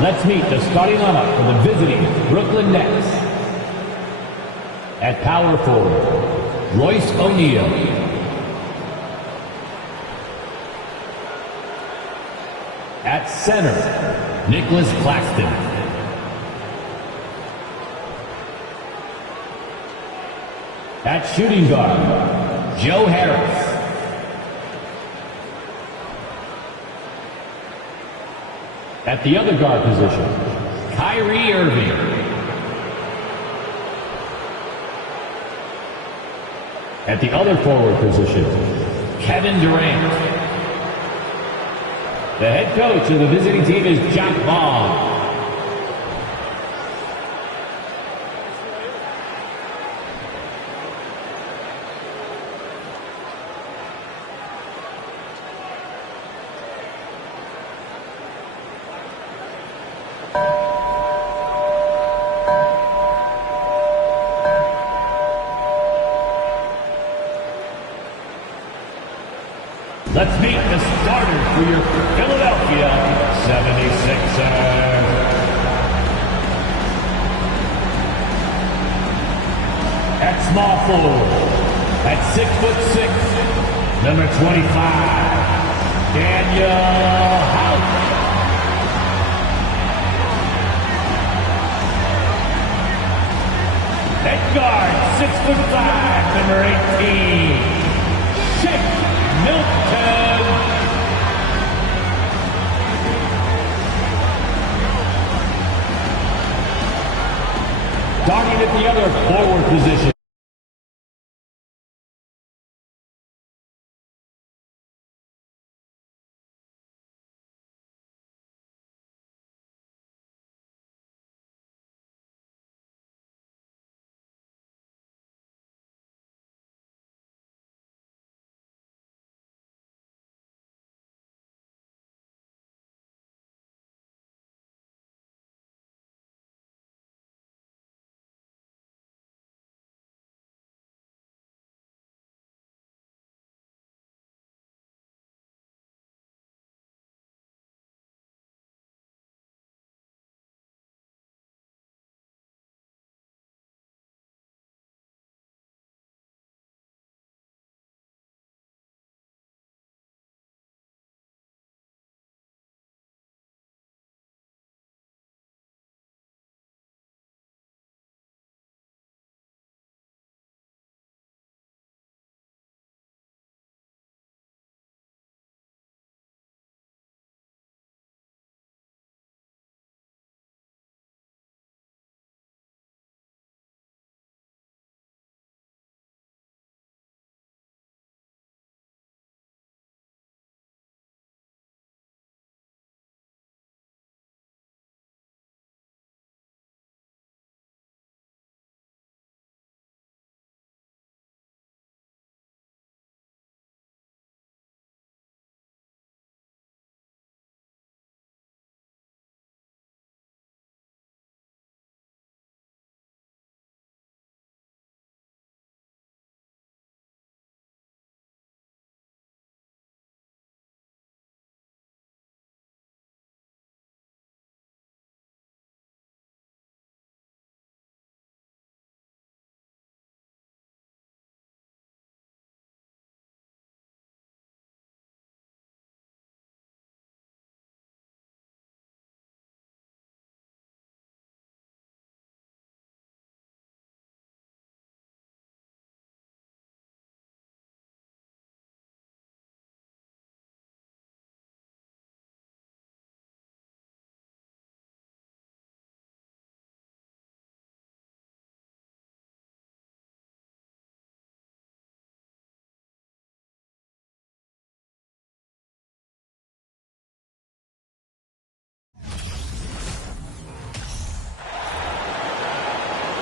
Let's meet the starting lineup for the visiting Brooklyn Nets. At power forward, Royce O'Neal. At center, Nicholas Claxton. At shooting guard, Joe Harris. At the other guard position, Kyrie Irving. At the other forward position, Kevin Durant. The head coach of the visiting team is Jacque Vaughn. Let's meet the starters for your Philadelphia 76ers. At small forward, at 6'6", number 25, Daniel House. At guard, 6'5", number 18, Shake Milton. Guarding at the other forward position.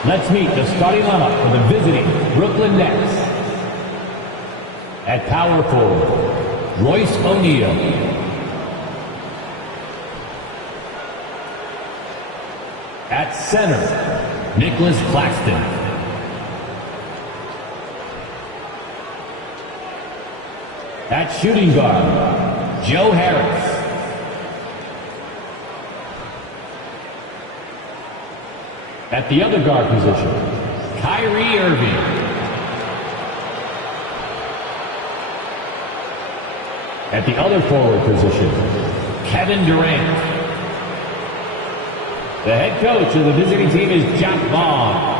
Let's meet the starting lineup for the visiting Brooklyn Nets. At power forward, Royce O'Neal. At center, Nicholas Claxton. At shooting guard, Joe Harris. At the other guard position, Kyrie Irving. At the other forward position, Kevin Durant. The head coach of the visiting team is Jack Vaughn.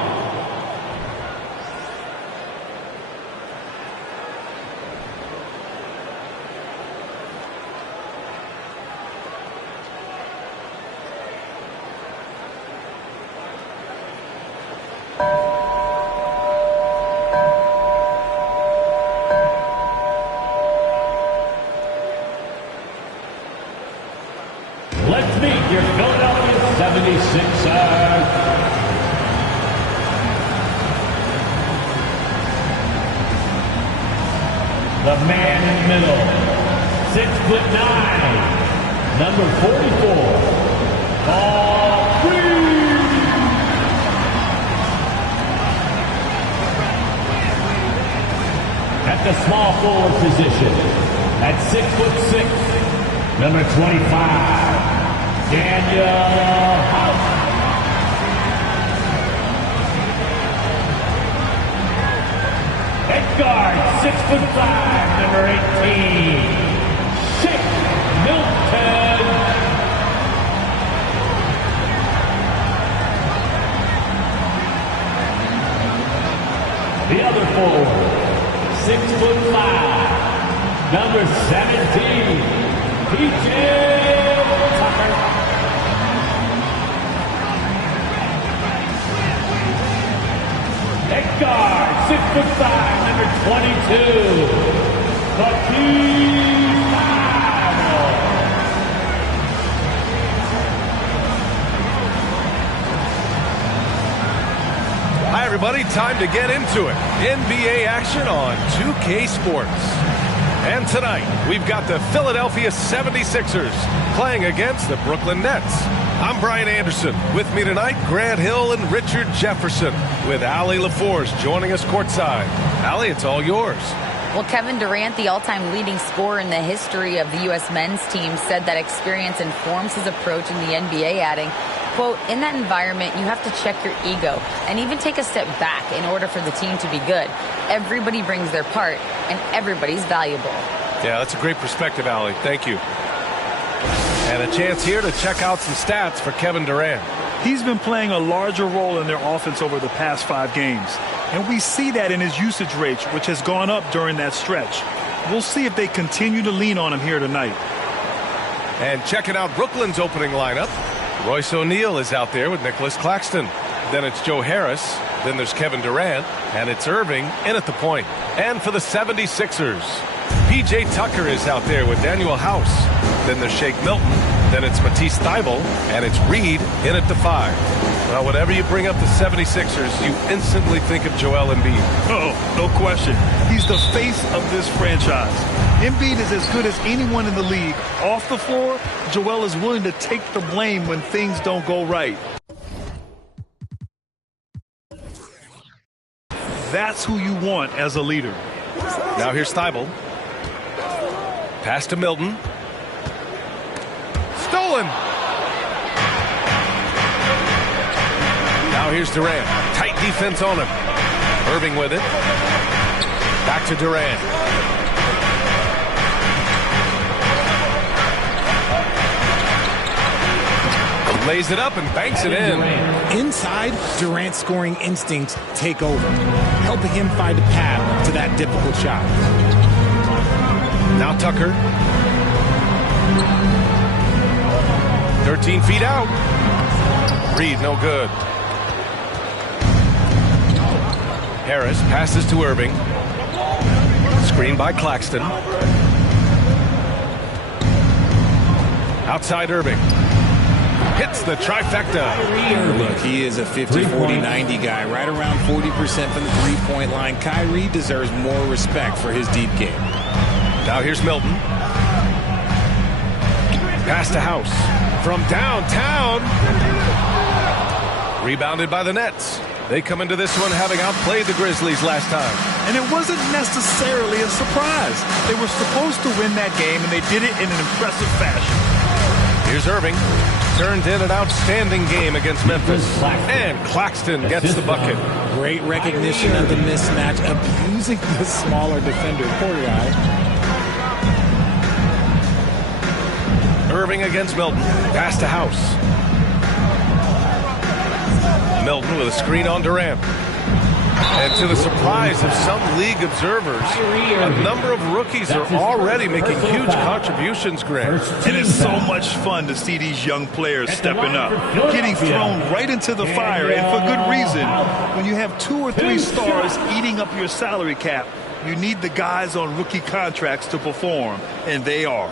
Let's meet your Philadelphia 76ers. The man in the middle, 6'9", number 44, Paul Reed. At the small forward position, at 6'6", number 25. Daniel House. At guard, 6'5", number 18, Shake Milton. The other forward, 6'5", number 17, PJ Tucker. At guard, 6'5", number 22, Hakeem Bynum. Hi, everybody. Time to get into it. NBA action on 2K Sports. And tonight, we've got the Philadelphia 76ers playing against the Brooklyn Nets. I'm Brian Anderson. With me tonight, Grant Hill and Richard Jefferson, with Allie LaForce joining us courtside. Allie, it's all yours. Well, Kevin Durant, the all-time leading scorer in the history of the U.S. men's team, said that experience informs his approach in the NBA, adding, quote, in that environment, you have to check your ego and even take a step back in order for the team to be good. Everybody brings their part, and everybody's valuable. Yeah, that's a great perspective, Allie. Thank you. And a chance here to check out some stats for Kevin Durant. He's been playing a larger role in their offense over the past 5 games. And we see that in his usage rate, which has gone up during that stretch. We'll see if they continue to lean on him here tonight. And checking out Brooklyn's opening lineup, Royce O'Neal is out there with Nicholas Claxton. Then it's Joe Harris. Then there's Kevin Durant. And it's Irving in at the point. And for the 76ers, PJ Tucker is out there with Daniel House. Then there's Shake Milton. Then it's Matisse Thybulle. And it's Reed in at the 5. Well, whenever you bring up the 76ers, you instantly think of Joel Embiid. Oh, no question. He's the face of this franchise. Embiid is as good as anyone in the league. Off the floor, Joel is willing to take the blame when things don't go right. That's who you want as a leader. Now here's Thybulle. Pass to Milton. Stolen. Now here's Durant. Tight defense on him. Irving with it. Back to Durant. Lays it up and banks it in. Inside, Durant's scoring instincts take over, helping him find a path to that difficult shot. Now Tucker. 13 feet out. Reed, no good. Harris passes to Irving. Screen by Claxton. Outside Irving. Hits the trifecta. Look, he is a 50, 40, 90 guy, right around 40% from the three-point line. Kyrie deserves more respect for his deep game. Now here's Milton. Pass to House. From downtown. Rebounded by the Nets. They come into this one having outplayed the Grizzlies last time. And it wasn't necessarily a surprise. They were supposed to win that game, and they did it in an impressive fashion. Here's Irving. turned in an outstanding game against Memphis. And Claxton gets the bucket. Great recognition of the mismatch, abusing the smaller defender. Poor guy. Irving against Milton. Pass to House. Milton with a screen on Durant. And to the surprise of some league observers, a number of rookies are already making huge contributions, Grant. And it's so much fun to see these young players stepping up, getting thrown right into the fire, and for good reason. When you have 2 or 3 stars eating up your salary cap, you need the guys on rookie contracts to perform, and they are.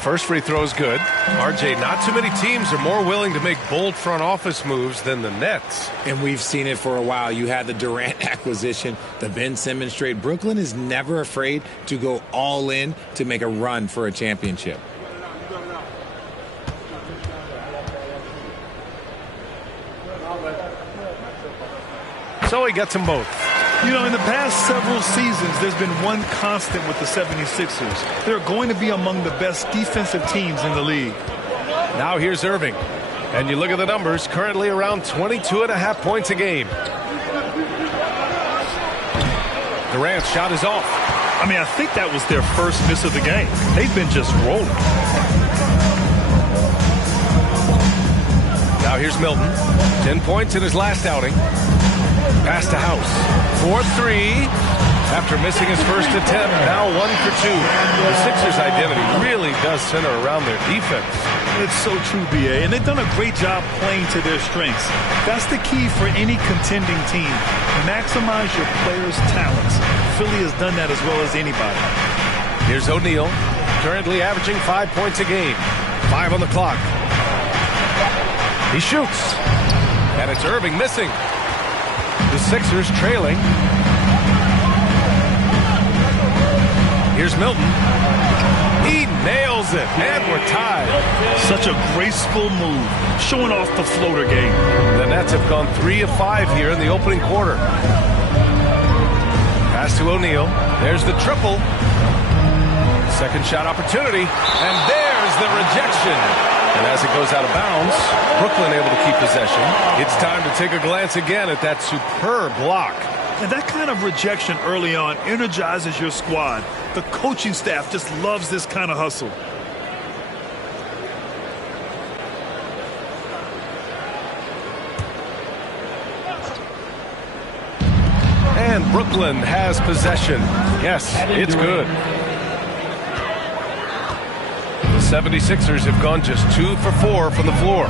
First free throw is good. RJ, not too many teams are more willing to make bold front office moves than the Nets. And we've seen it for a while. You had the Durant acquisition, the Ben Simmons trade. Brooklyn is never afraid to go all in to make a run for a championship. So he gets them both. You know, in the past several seasons, there's been one constant with the 76ers. They're going to be among the best defensive teams in the league. Now here's Irving. And you look at the numbers, currently around 22.5 points a game. Durant's shot is off. I mean, I think that was their first miss of the game. They've been just rolling. Now here's Milton. 10 points in his last outing. Pass to House. 4-3. After missing his first attempt, now 1 for 2. The Sixers' identity really does center around their defense. It's so true, B.A., and they've done a great job playing to their strengths. That's the key for any contending team. Maximize your players' talents. Philly has done that as well as anybody. Here's O'Neal, currently averaging 5 points a game. 5 on the clock. He shoots. And it's Irving missing. The Sixers trailing. Here's Milton. He nails it, and we're tied. Such a graceful move, showing off the floater game. The Nets have gone 3 of 5 here in the opening quarter. Pass to O'Neal. There's the triple. Second shot opportunity, and there's the rejection. And as it goes out of bounds, Brooklyn able to keep possession. It's time to take a glance again at that superb block. And that kind of rejection early on energizes your squad. The coaching staff just loves this kind of hustle. And Brooklyn has possession. Yes, it's good. The 76ers have gone just 2 for 4 from the floor.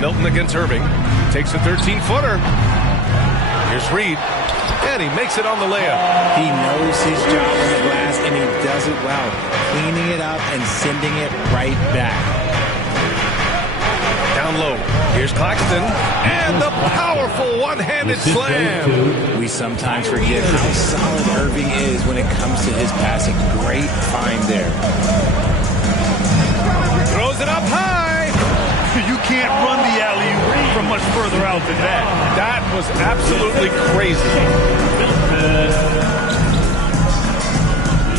Milton against Irving. Takes a 13-footer. Here's Reed. And he makes it on the layup. He knows his job on the glass, and he does it well. Cleaning it up and sending it right back. Down low. Here's Claxton. And the powerful one-handed slam. We sometimes forget how solid Irving is when it comes to his passing. Great find there. Throws it up high. You can't run the alley-oop from much further out than that. That was absolutely crazy.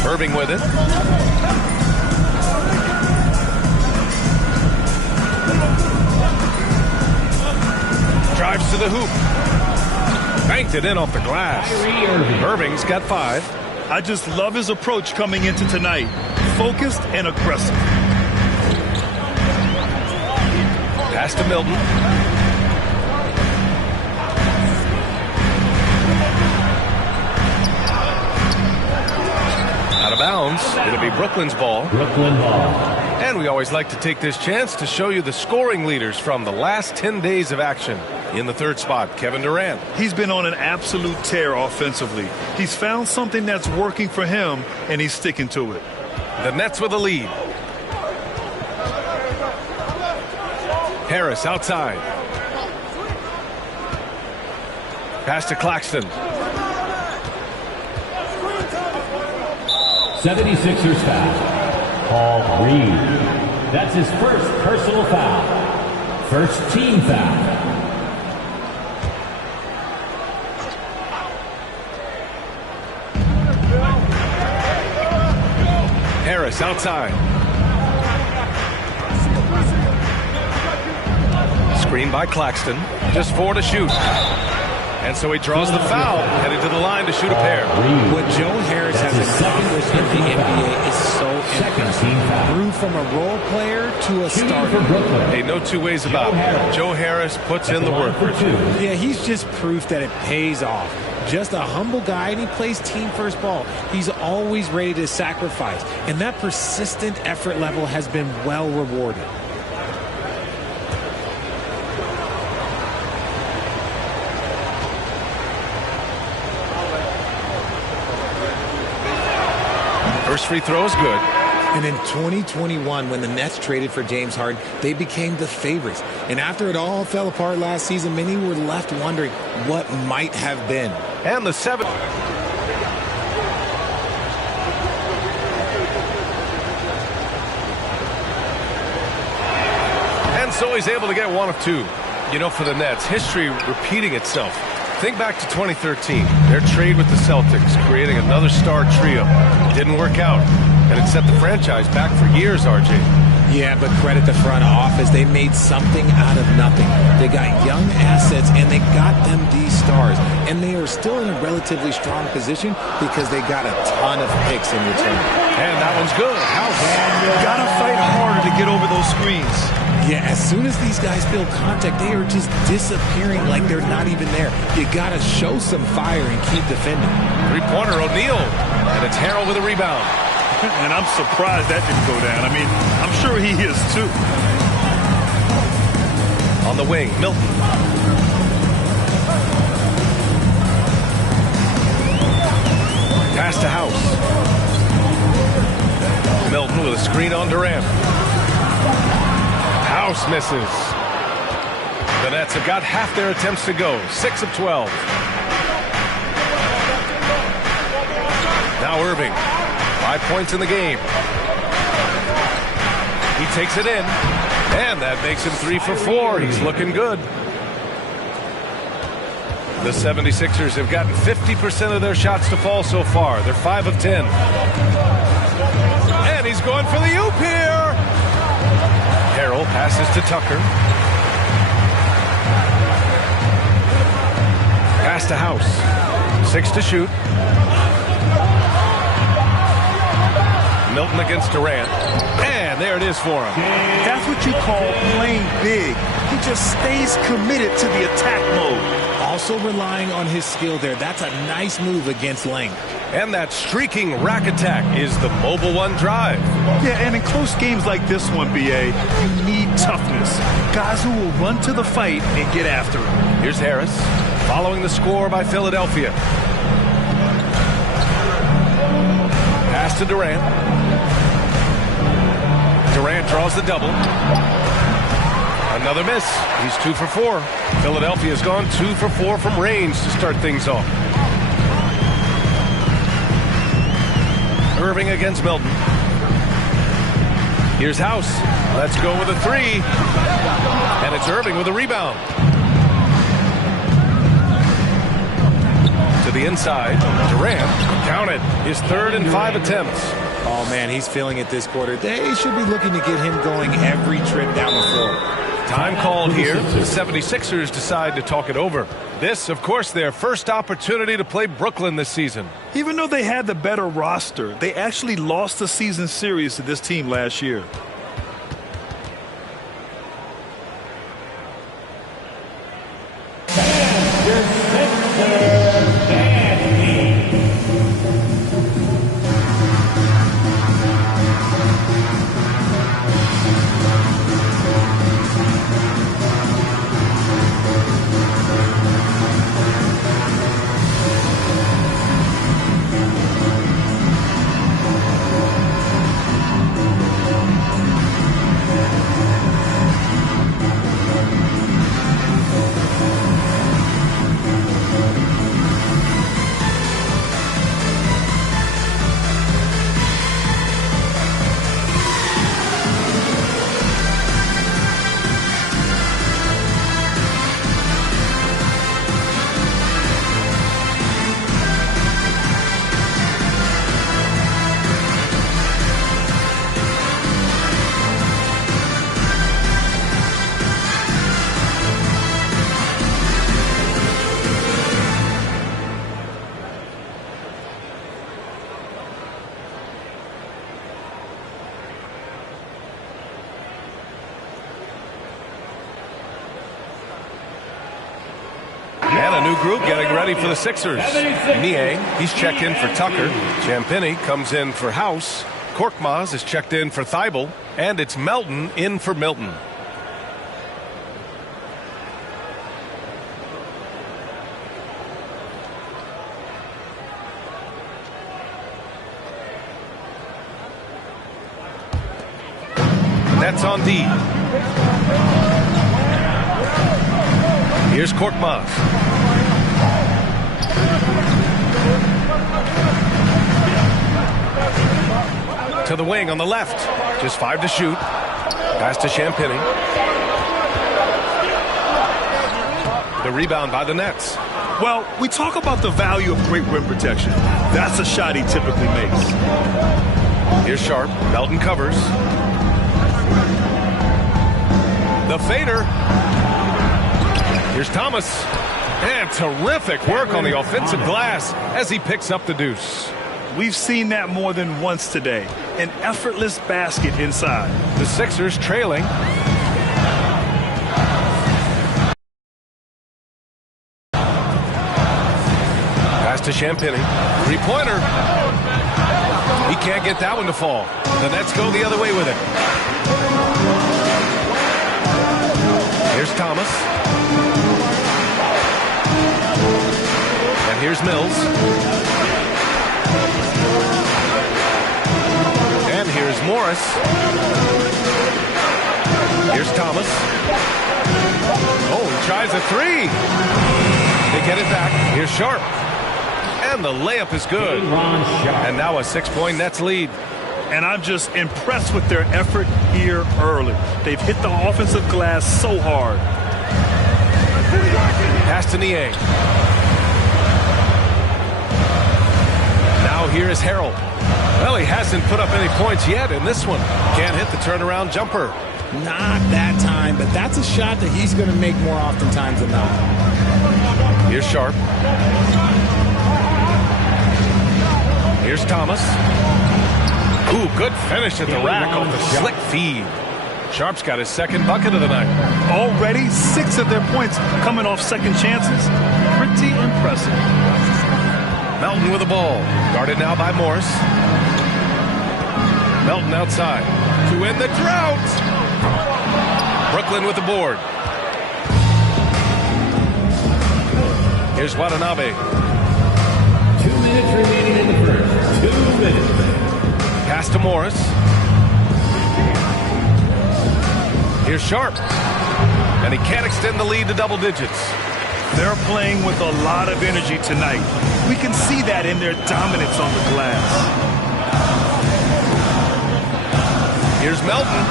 Irving with it. Drives to the hoop. Banked it in off the glass. Irving's got 5. I just love his approach coming into tonight. Focused and aggressive. Pass to Milton. Out of bounds. It'll be Brooklyn's ball. Brooklyn ball. And we always like to take this chance to show you the scoring leaders from the last 10 days of action. In the third spot, Kevin Durant. He's been on an absolute tear offensively. He's found something that's working for him, and he's sticking to it. The Nets with a lead. Harris outside. Pass to Claxton. 76ers foul. Paul Reed. That's his first personal foul. First team foul. Harris outside. Screen by Claxton. Just 4 to shoot. And so he draws the foul, headed to the line to shoot a pair. What Joe Harris has accomplished in the NBA is so impressive. Grew from a role player to a starter. Hey, no two ways about it. Joe Harris puts in the work. Yeah, he's just proof that it pays off. Just a humble guy, and he plays team first ball. He's always ready to sacrifice, and that persistent effort level has been well rewarded. First free throw is good. And in 2021, when the Nets traded for James Harden, they became the favorites. And after it all fell apart last season, many were left wondering what might have been. And the 7. And so he's able to get 1 of 2. You know, for the Nets, history repeating itself. Think back to 2013, their trade with the Celtics, creating another star trio. Didn't work out, and it set the franchise back for years, RJ. Yeah, but credit the front office. They made something out of nothing. They got young assets, and they got them these stars. And they are still in a relatively strong position because they got a ton of picks in return. And that one's good. Gotta fight harder to get over those screens. Yeah, as soon as these guys feel contact, they are just disappearing like they're not even there. You got to show some fire and keep defending. Three-pointer, O'Neal. And it's Harrell with a rebound. And I'm surprised that didn't go down. I mean, I'm sure he is too. On the wing, Milton. Pass to House. Milton with a screen on Durant. House misses. The Nets have got half their attempts to go. 6 of 12. Now Irving. 5 points in the game. He takes it in. And that makes him 3 for 4. He's looking good. The 76ers have gotten 50% of their shots to fall so far. They're 5 of 10. And he's going for the oop here. Harrell passes to Tucker. Pass to House. 6 to shoot. Milton against Durant. And there it is for him. That's what you call playing big. He just stays committed to the attack mode. Also relying on his skill there. That's a nice move against length. And that streaking rack attack is the Mobile One drive. Yeah, and in close games like this one, BA, you need toughness. Guys who will run to the fight and get after it. Here's Harris, following the score by Philadelphia. Pass to Durant. Durant draws the double. Another miss. He's 2 for 4. Philadelphia's gone 2 for 4 from range to start things off. Irving against Milton. Here's House. Let's go with a 3. And it's Irving with a rebound. To the inside. Durant counted his 3rd and 5 attempts. Oh, man, he's feeling it this quarter. They should be looking to get him going every trip down the floor. Time called here. The 76ers decide to talk it over. This, of course, their first opportunity to play Brooklyn this season. Even though they had the better roster, they actually lost the season series to this team last year. new group getting ready for the Sixers. Niang, he's checked in for Tucker. Champagnie comes in for House. Korkmaz is checked in for Thibault. And it's Melton in for Milton. Nets on D. Here's Korkmaz. To the wing on the left. Just 5 to shoot. Pass to Champagnie. The rebound by the Nets. Well, we talk about the value of great rim protection. That's a shot he typically makes. Here's Sharp. Melton covers. The fader. Here's Thomas. And terrific work on the offensive glass as he picks up the deuce. We've seen that more than once today. An effortless basket inside. The Sixers trailing. Pass to Champagnie. Three-pointer. He can't get that one to fall. The Nets go the other way with it. Here's Thomas. And here's Mills. And here's Morris. Here's Thomas. Oh, he tries a three. They get it back. Here's Sharp. And the layup is good. And now a 6-point Nets lead. And I'm just impressed with their effort here early. They've hit the offensive glass so hard. Pass to Niang. Now here is Harrell. Well, he hasn't put up any points yet in this one. Can't hit the turnaround jumper. Not that time, but that's a shot that he's going to make more oftentimes than not. Here's Sharp. Here's Thomas. Ooh, good finish at the rack off the slick feed. Sharp's got his second bucket of the night. Already 6 of their points coming off second chances. Pretty impressive. Melton with the ball. Guarded now by Morris. Melton outside. To end the drought. Brooklyn with the board. Here's Watanabe. 2 minutes remaining in the first. 2 minutes. Pass to Morris. Here's Sharp. And he can't extend the lead to double digits. They're playing with a lot of energy tonight. We can see that in their dominance on the glass. Here's Melton.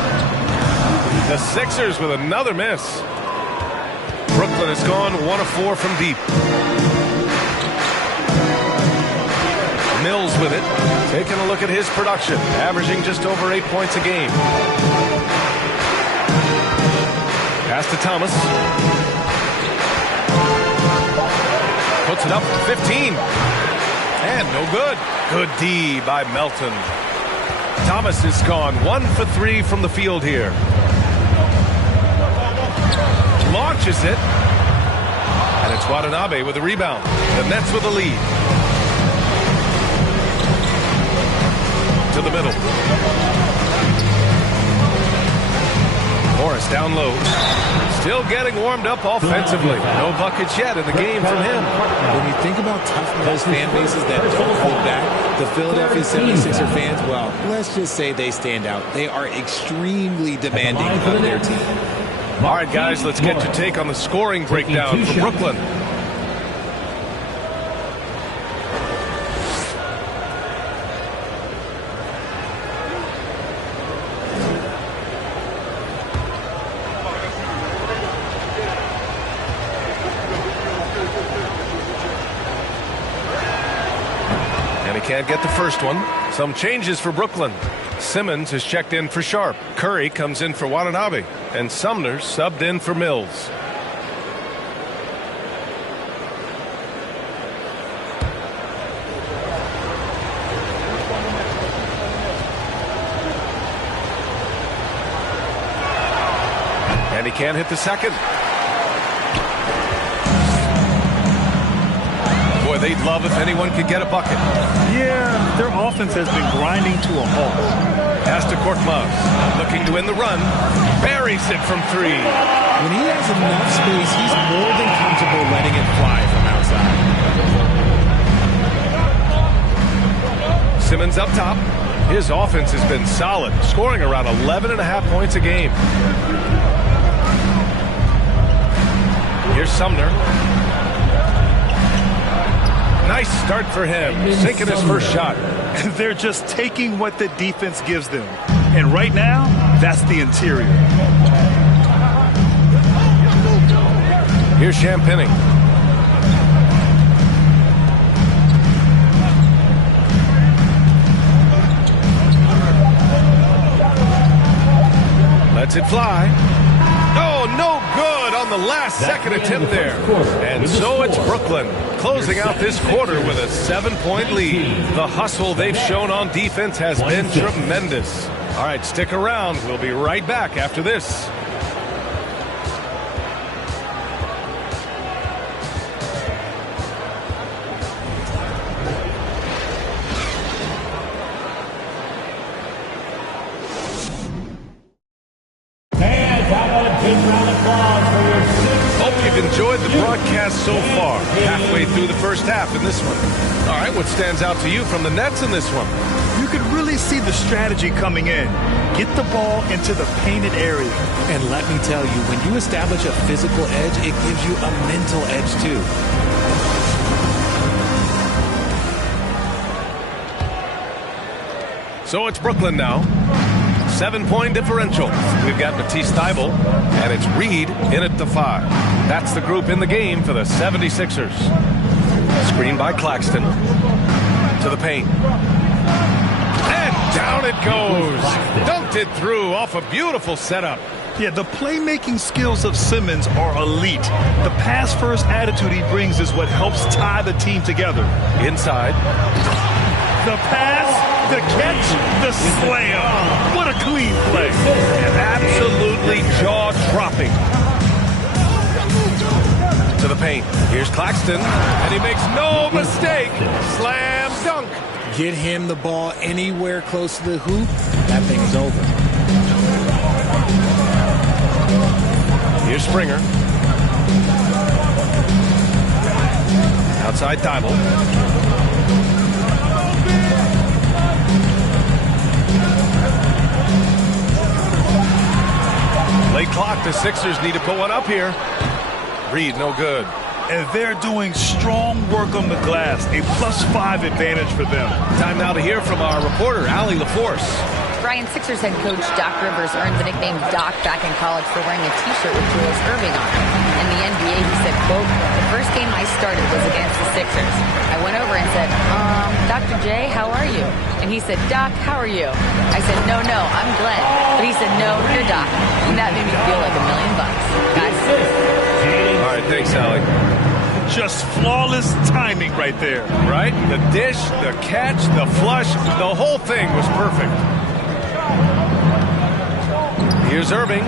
The Sixers with another miss. Brooklyn has gone 1 of 4 from deep. Mills with it. Taking a look at his production. Averaging just over 8 points a game. Pass to Thomas. Puts it up 15. And no good. Good D by Melton. Thomas has gone 1 for 3 from the field here. Launches it. And it's Watanabe with the rebound. The Nets with the lead. To the middle. Morris down low. Still getting warmed up offensively. No buckets yet in the game from him. When you think about tough-nosed fan bases that don't hold back, the Philadelphia 76er fans, well, let's just say they stand out. They are extremely demanding of their team. All right, guys, let's get your take on the scoring breakdown for Brooklyn. Can't get the first one. Some changes for Brooklyn. Simmons is checked in for Sharp. Curry comes in for Watanabe. And Sumner subbed in for Mills. And he can't hit the second. they'd love if anyone could get a bucket. Yeah, their offense has been grinding to a halt. Pass to Korkmaz, looking to win the run. Buries it from 3. When he has enough space, he's more than comfortable letting it fly from outside. Simmons up top. His offense has been solid, scoring around 11.5 points a game. Here's Sumner. Nice start for him, sinking his first shot. They're just taking what the defense gives them. And right now, that's the interior. Here's Champagnie. Lets it fly. Oh, no good on the last second attempt there. And so it's Brooklyn closing out this quarter with a 7-point lead. The hustle they've shown on defense has been tremendous. All right, stick around. We'll be right back after this. Hope you've enjoyed the broadcast so far. Halfway through the first half in this one. All right, what stands out to you from the Nets in this one? You could really see the strategy coming in. Get the ball into the painted area. And let me tell you, when you establish a physical edge, it gives you a mental edge too. So it's Brooklyn now. 7-point differential. We've got Matisse Thybulle, and it's Reed in at the 5. That's the group in the game for the 76ers. Screen by Claxton. To the paint. And down it goes. Dunked it through off a beautiful setup. Yeah, the playmaking skills of Simmons are elite. The pass-first attitude he brings is what helps tie the team together. Inside. The pass, the catch, the slam. What a clean play. And absolutely jaw-dropping. To the paint. Here's Claxton, and he makes no mistake. Slam dunk. Get him the ball anywhere close to the hoop, that thing's over. Here's Springer. Outside Thybulle. Late clock, the Sixers need to put one up here. Reed, no good. And they're doing strong work on the glass, a +5 advantage for them. Time now to hear from our reporter, Allie LaForce. Brian, Sixers head coach Doc Rivers earned the nickname Doc back in college for wearing a T-shirt with Julius Erving on it. In the NBA, he said, quote, "The first game I started was against the Sixers. I went over and said, Dr. J, how are you?" And he said, "Doc, how are you?" I said, no, I'm Glenn." But he said, "No, you're Doc." And that made me feel like $1 million. Guys. All right, thanks, Allie. Just flawless timing right there. Right? The dish, the catch, the flush, the whole thing was perfect. Here's Irving.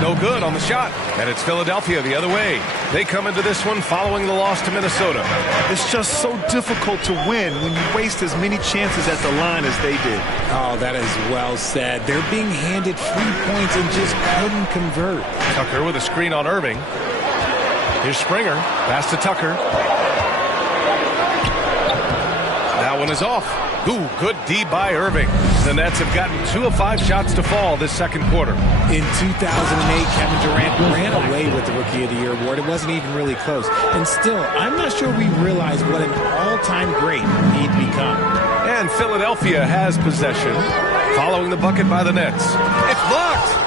No good on the shot. And it's Philadelphia the other way. They come into this one following the loss to Minnesota. It's just so difficult to win when you waste as many chances at the line as they did. Oh, that is well said. They're being handed free points and just couldn't convert. Tucker with a screen on Irving. Here's Springer. Pass to Tucker. That one is off. Ooh, good D by Irving. The Nets have gotten 2 of 5 shots to fall this second quarter. In 2008, Kevin Durant ran away with the Rookie of the Year award. It wasn't even really close. And still, I'm not sure we realize what an all-time great he'd become. And Philadelphia has possession, following the bucket by the Nets. It's blocked!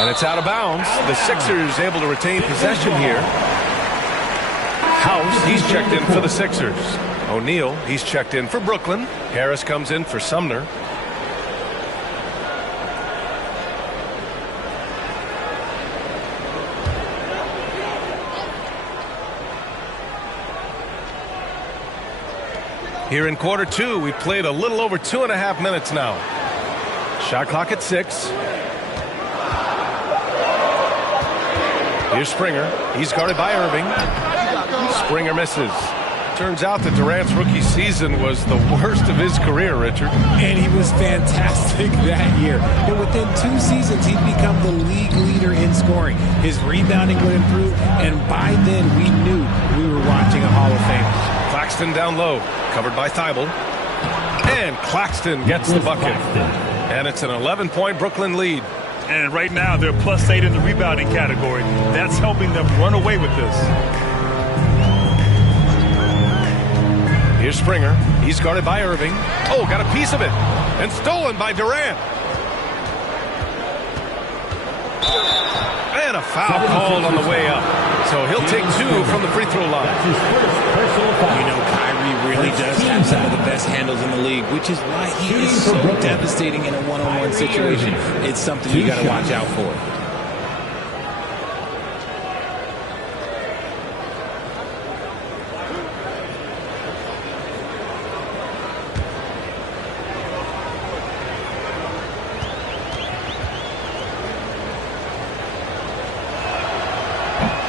And it's out of bounds. The Sixers able to retain possession here. House, he's checked in for the Sixers. O'Neal, he's checked in for Brooklyn. Harris comes in for Sumner. Here in quarter 2, we've played a little over 2.5 minutes now. Shot clock at 6. Here's Springer. He's guarded by Irving. Springer misses. Turns out that Durant's rookie season was the worst of his career, Richard. And he was fantastic that year. But within 2 seasons, he'd become the league leader in scoring. His rebounding would improve, and by then we knew we were watching a Hall of Famer. Claxton down low, covered by Thibault. And Claxton gets the bucket. And it's an 11-point Brooklyn lead. And right now, they're +8 in the rebounding category. That's helping them run away with this. Here's Springer. He's guarded by Irving. Oh, got a piece of it. And stolen by Durant. And a foul called on the way up. So he'll take 2 from the free throw line. That's his first personal foul. You know, Kyrie really does have some of the best handles in the league, which is why he is so devastating in a one-on-one situation. It's something you got to watch out for.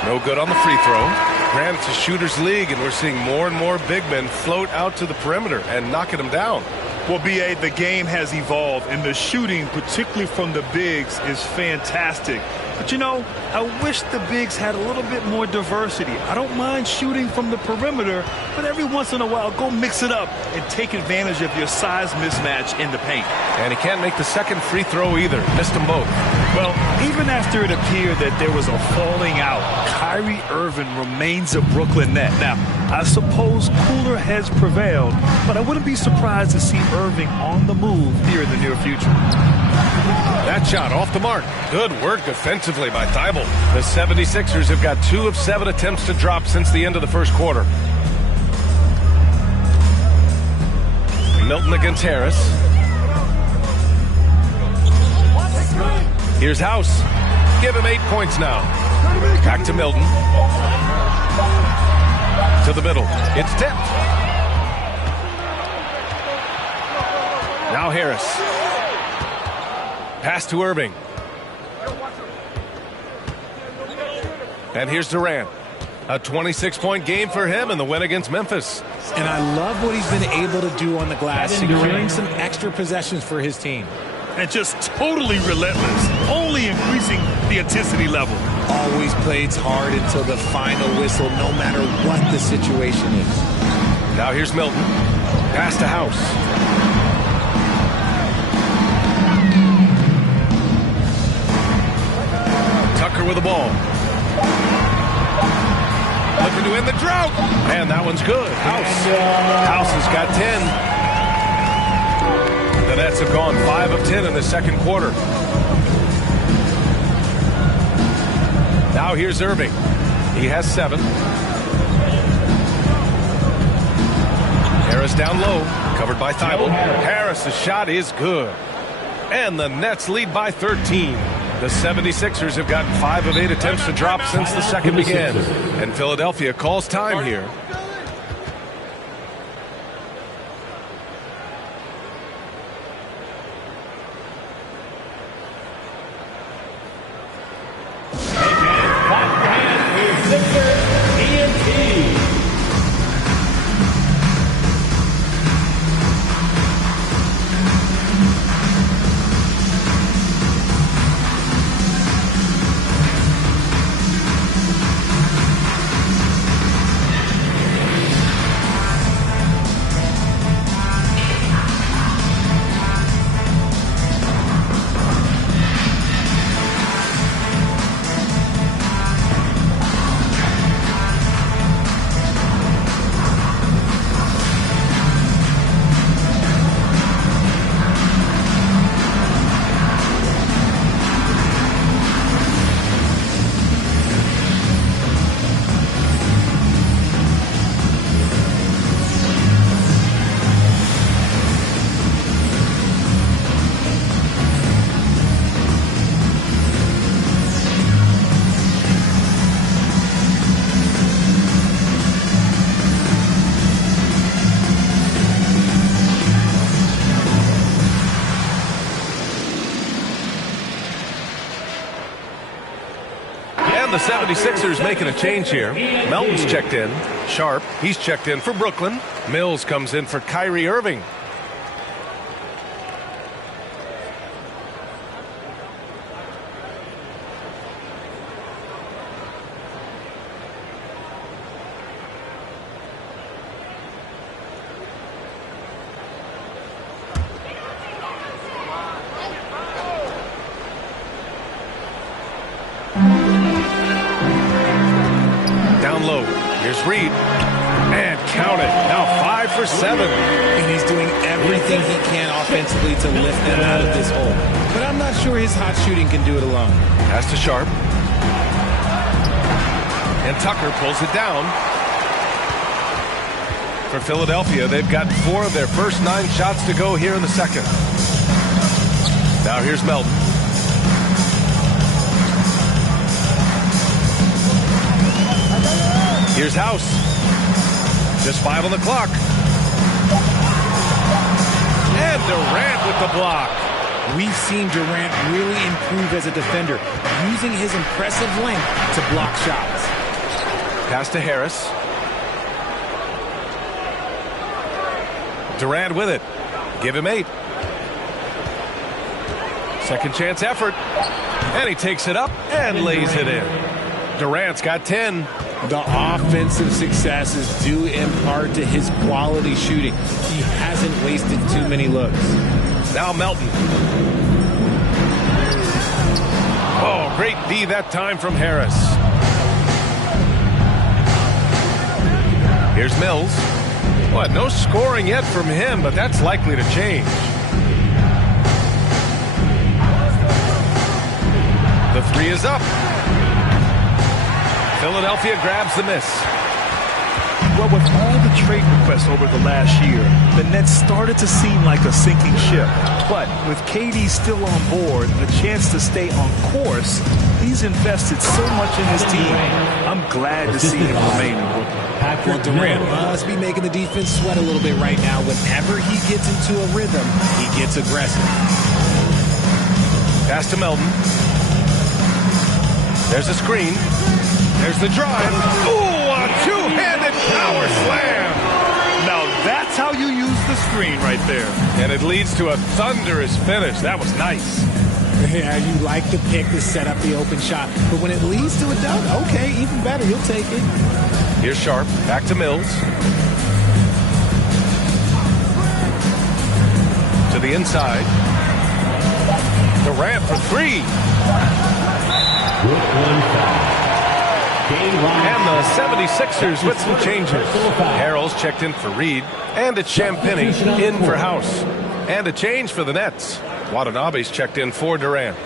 No good on the free throw. Granted, it's a shooter's league, and we're seeing more and more big men float out to the perimeter and knocking them down. Well, B.A., the game has evolved, and the shooting, particularly from the bigs, is fantastic. But, you know, I wish the bigs had a little bit more diversity. I don't mind shooting from the perimeter, but every once in a while, go mix it up and take advantage of your size mismatch in the paint. And he can't make the second free throw either. Missed them both. Well, even after it appeared that there was a falling out, Kyrie Irving remains a Brooklyn net. Now, I suppose cooler heads prevailed, but I wouldn't be surprised to see Irving on the move here in the near future. That shot off the mark. Good work defensively by Thibault. The 76ers have got 2 of 7 attempts to drop since the end of the first quarter. Milton against Harris. Here's House. Give him 8 points now. Back to Milton. To the middle. It's tipped. Now Harris. Pass to Irving. And here's Durant. A 26-point game for him in the win against Memphis. And I love what he's been able to do on the glass, securing some extra possessions for his team. And just totally relentless, only increasing the intensity level. Always plays hard until the final whistle, no matter what the situation is. Now here's Milton. Pass to House. Tucker with the ball. Looking to end the drought. And that one's good. House has got 10. The Nets have gone 5 of 10 in the second quarter. Now here's Irving. He has 7. Harris down low. Covered by Thibault. Harris's shot is good. And the Nets lead by 13. The 76ers have gotten 5 of 8 attempts to drop since the second began. And Philadelphia calls time here. And the 76ers making a change here. Melton's checked in. Sharp, he's checked in for Brooklyn. Mills comes in for Kyrie Irving. Down low. Here's Reed. And count it. Now 5 for 7. And he's doing everything he can offensively to lift them out of this hole. But I'm not sure his hot shooting can do it alone. Pass to Sharp. And Tucker pulls it down. For Philadelphia, they've got 4 of their first 9 shots to go here in the second. Now here's Melton. Here's House. Just 5 on the clock. And Durant with the block. We've seen Durant really improve as a defender, using his impressive length to block shots. Pass to Harris. Durant with it. Give him 8. Second chance effort. And he takes it up and lays it in. Durant's got 10. The offensive success is due in part to his quality shooting. He hasn't wasted too many looks. Now Melton. Oh, great D that time from Harris. Here's Mills. What, no scoring yet from him, but that's likely to change. The 3 is up. Philadelphia grabs the miss. Well, with all the trade requests over the last year, the Nets started to seem like a sinking ship. But with KD still on board, a chance to stay on course, he's invested so much in his team. I'm glad to see him remaining. Well, Durant must be making the defense sweat a little bit right now. Whenever he gets into a rhythm, he gets aggressive. Pass to Melton. There's a screen. There's the drive. Ooh, a two-handed power slam. Now that's how you use the screen right there. And it leads to a thunderous finish. That was nice. Yeah, you like the pick to set up the open shot. But when it leads to a dunk, okay, even better. You'll take it. Here's Sharp. Back to Mills. To the inside. Durant for 3. And the 76ers with some changes. Harrell's checked in for Reed. And it's Champagnie in for House. And a change for the Nets. Watanabe's checked in for Durant.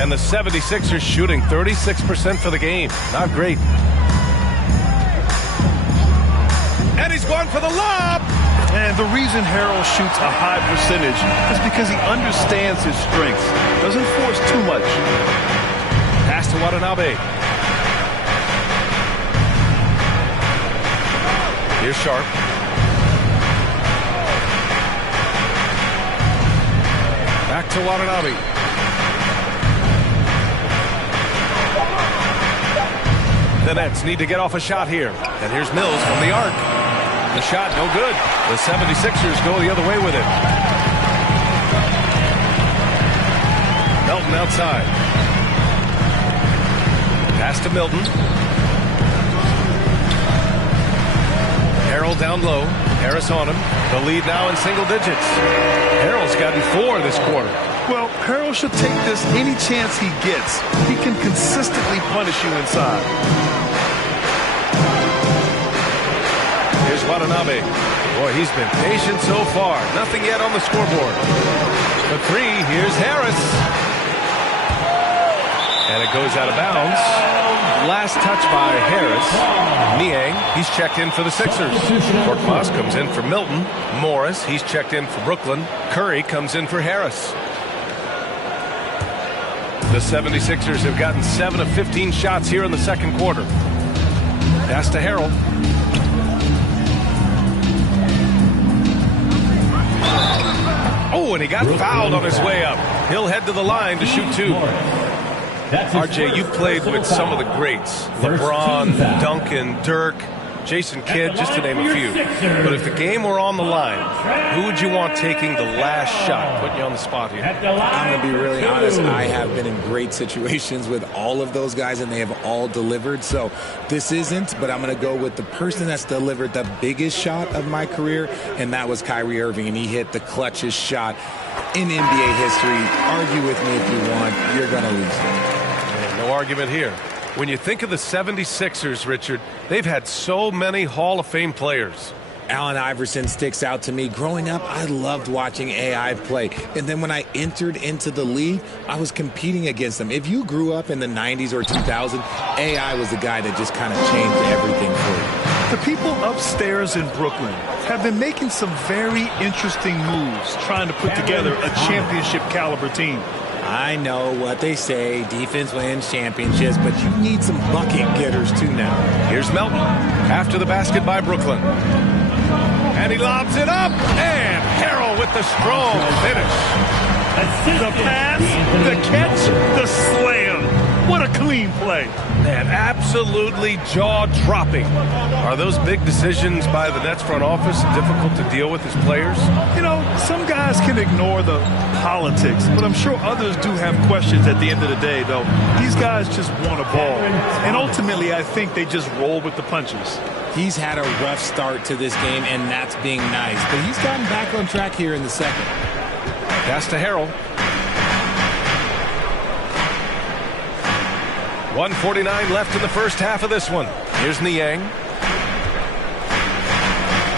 And the 76ers shooting 36% for the game. Not great. And he's going for the lob. And the reason Harrell shoots a high percentage is because he understands his strengths. Doesn't force too much. Pass to Watanabe. Here's Sharp. Back to Watanabe. The Nets need to get off a shot here. And here's Mills from the arc. The shot no good. The 76ers go the other way with it. Melton outside. Pass to Milton. Harrell down low. Harris on him. The lead now in single digits. Harrell's gotten 4 this quarter. Well, Harrell should take this any chance he gets. He can consistently punish you inside. Here's Watanabe. Boy, he's been patient so far. Nothing yet on the scoreboard. The 3, here's Harris. And it goes out of bounds. Last touch by Harris. Niang, he's checked in for the Sixers. Korkmaz comes in for Milton. Morris, he's checked in for Brooklyn. Curry comes in for Harris. The 76ers have gotten 7 of 15 shots here in the second quarter. Pass to Harrell. Oh, Oh, and he got fouled on his way up. He'll head to the line to shoot two. RJ, you played with some of the greats. LeBron, Duncan, Dirk, Jason Kidd, just to name a few. But if the game were on the line, who would you want taking the last shot? Putting you on the spot here. I'm going to be really honest. I have been in great situations with all of those guys, and they have all delivered. So this isn't, but I'm going to go with the person that's delivered the biggest shot of my career, and that was Kyrie Irving, and he hit the clutchest shot in NBA history. Argue with me if you want. You're going to lose it. No argument here. When you think of the 76ers, Richard, they've had so many Hall of Fame players. Allen Iverson sticks out to me. Growing up, I loved watching AI play. And then when I entered into the league, I was competing against him. If you grew up in the 90s or 2000, AI was the guy that just kind of changed everything for you. The people upstairs in Brooklyn have been making some very interesting moves trying to put together a championship caliber team. I know what they say, defense wins championships, but you need some bucket getters too now. Here's Melton after the basket by Brooklyn. And he lobs it up, and Harrell with the strong finish. The pass, the catch, the slam. What a clean play. Man, absolutely jaw-dropping. Are those big decisions by the Nets front office difficult to deal with as players? You know, some guys can ignore the politics, but I'm sure others do have questions at the end of the day, though. These guys just want a ball. And ultimately, I think they just roll with the punches. He's had a rough start to this game, and that's being nice. But he's gotten back on track here in the second. Pass to Harrell. 1:49 left in the first half of this one. Here's Niang.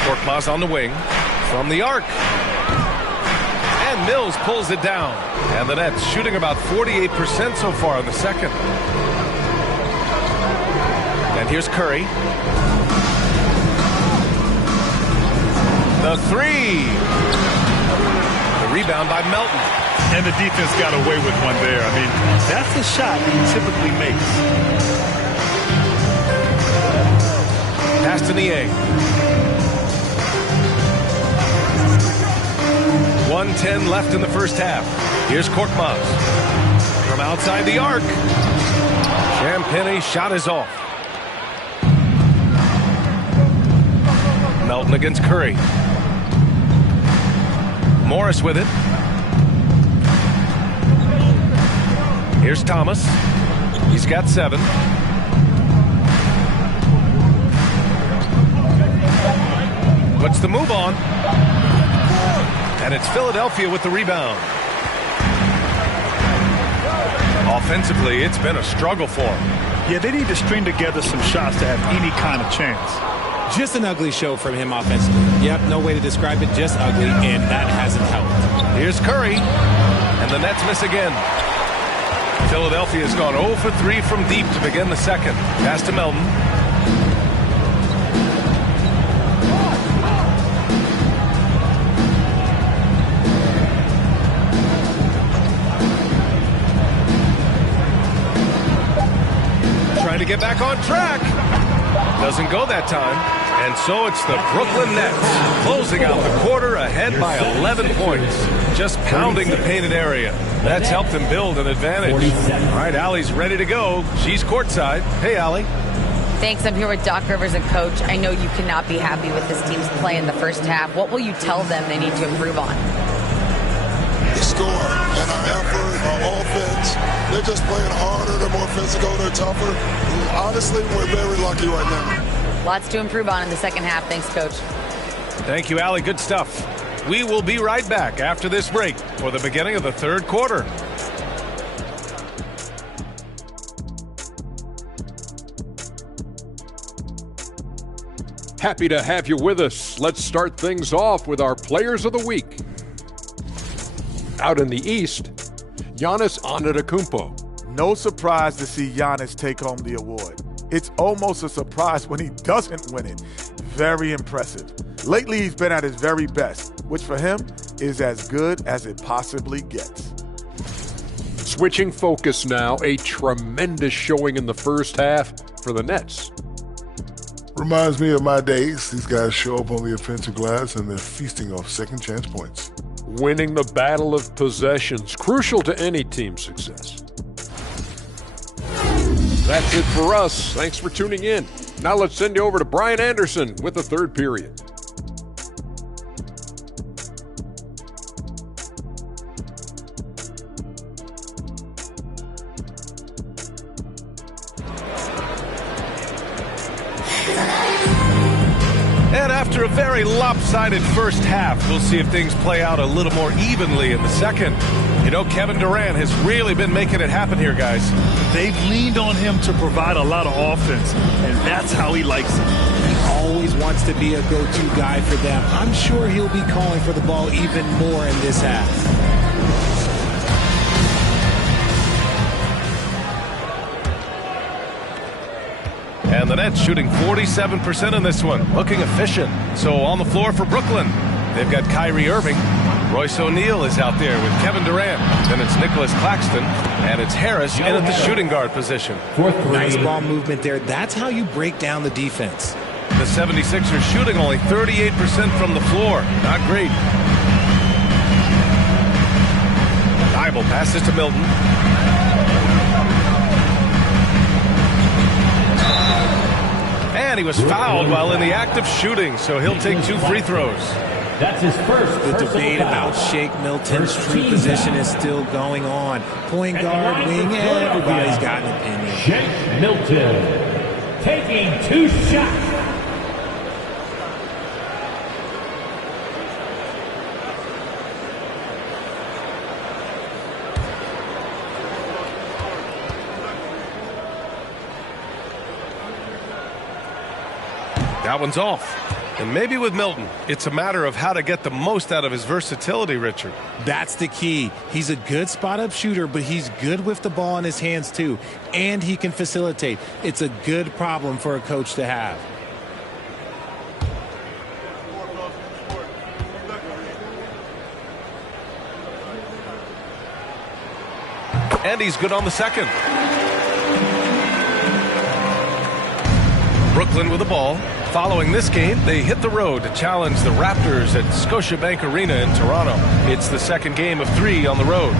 Korkmaz on the wing. From the arc. And Mills pulls it down. And the Nets shooting about 48% so far in the second. And here's Curry. The three. The rebound by Melton. And the defense got away with one there. I mean, that's a shot he typically makes. Pass to Niang. 1:10 left in the first half. Here's Korkmaz. From outside the arc. Champagnie shot is off. Melton against Curry. Morris with it. Here's Thomas. He's got 7. Puts the move on. And it's Philadelphia with the rebound. Offensively, it's been a struggle for them. Yeah, they need to string together some shots to have any kind of chance. Just an ugly show from him offensively. Yep, no way to describe it, just ugly, and that hasn't helped. Here's Curry. And the Nets miss again. Philadelphia has gone 0 for 3 from deep to begin the second. Pass to Melton. Trying to get back on track. Doesn't go that time. And so it's the Brooklyn Nets closing out the quarter ahead by 11 points. Just pounding the painted area. That's helped them build an advantage. All right, Allie's ready to go. She's courtside. Hey, Allie. Thanks. I'm here with Doc Rivers and Coach. I know you cannot be happy with this team's play in the first half. What will you tell them they need to improve on? The score and our effort, our offense. They're just playing harder. They're more physical. They're tougher. Honestly, we're very lucky right now. Lots to improve on in the second half. Thanks, Coach. Thank you, Allie. Good stuff. We will be right back after this break for the beginning of the third quarter. Happy to have you with us. Let's start things off with our Players of the Week. Out in the East, Giannis Antetokounmpo. No surprise to see Giannis take home the award. It's almost a surprise when he doesn't win it. Very impressive. Lately, he's been at his very best, which for him is as good as it possibly gets. Switching focus now, a tremendous showing in the first half for the Nets. Reminds me of my days. These guys show up on the offensive glass and they're feasting off second chance points. Winning the battle of possessions, crucial to any team's success. That's it for us. Thanks for tuning in. Now let's send you over to Brian Anderson with the third period. And after a very lopsided first half, we'll see if things play out a little more evenly in the second. You know, Kevin Durant has really been making it happen here, guys. They've leaned on him to provide a lot of offense, and that's how he likes it. He always wants to be a go-to guy for them. I'm sure he'll be calling for the ball even more in this half. And the Nets shooting 47% in this one, looking efficient. So on the floor for Brooklyn, they've got Kyrie Irving. Royce O'Neal is out there with Kevin Durant. Then it's Nicholas Claxton, and it's Harris in at the shooting guard position. Nice ball movement there. That's how you break down the defense. The 76ers shooting only 38% from the floor. Not great. Thibault passes to Milton. And he was fouled while in the act of shooting, so he'll take 2 free throws. That's his first. The debate about Shake Milton's true position is still going on. Point guard, wing, everybody's got an opinion. Shake Milton taking 2 shots. That one's off. And maybe with Milton, it's a matter of how to get the most out of his versatility, Richard. That's the key. He's a good spot-up shooter, but he's good with the ball in his hands, too. And he can facilitate. It's a good problem for a coach to have. And he's good on the second. Brooklyn with the ball. Following this game, they hit the road to challenge the Raptors at Scotiabank Arena in Toronto. It's the second game of 3 on the road.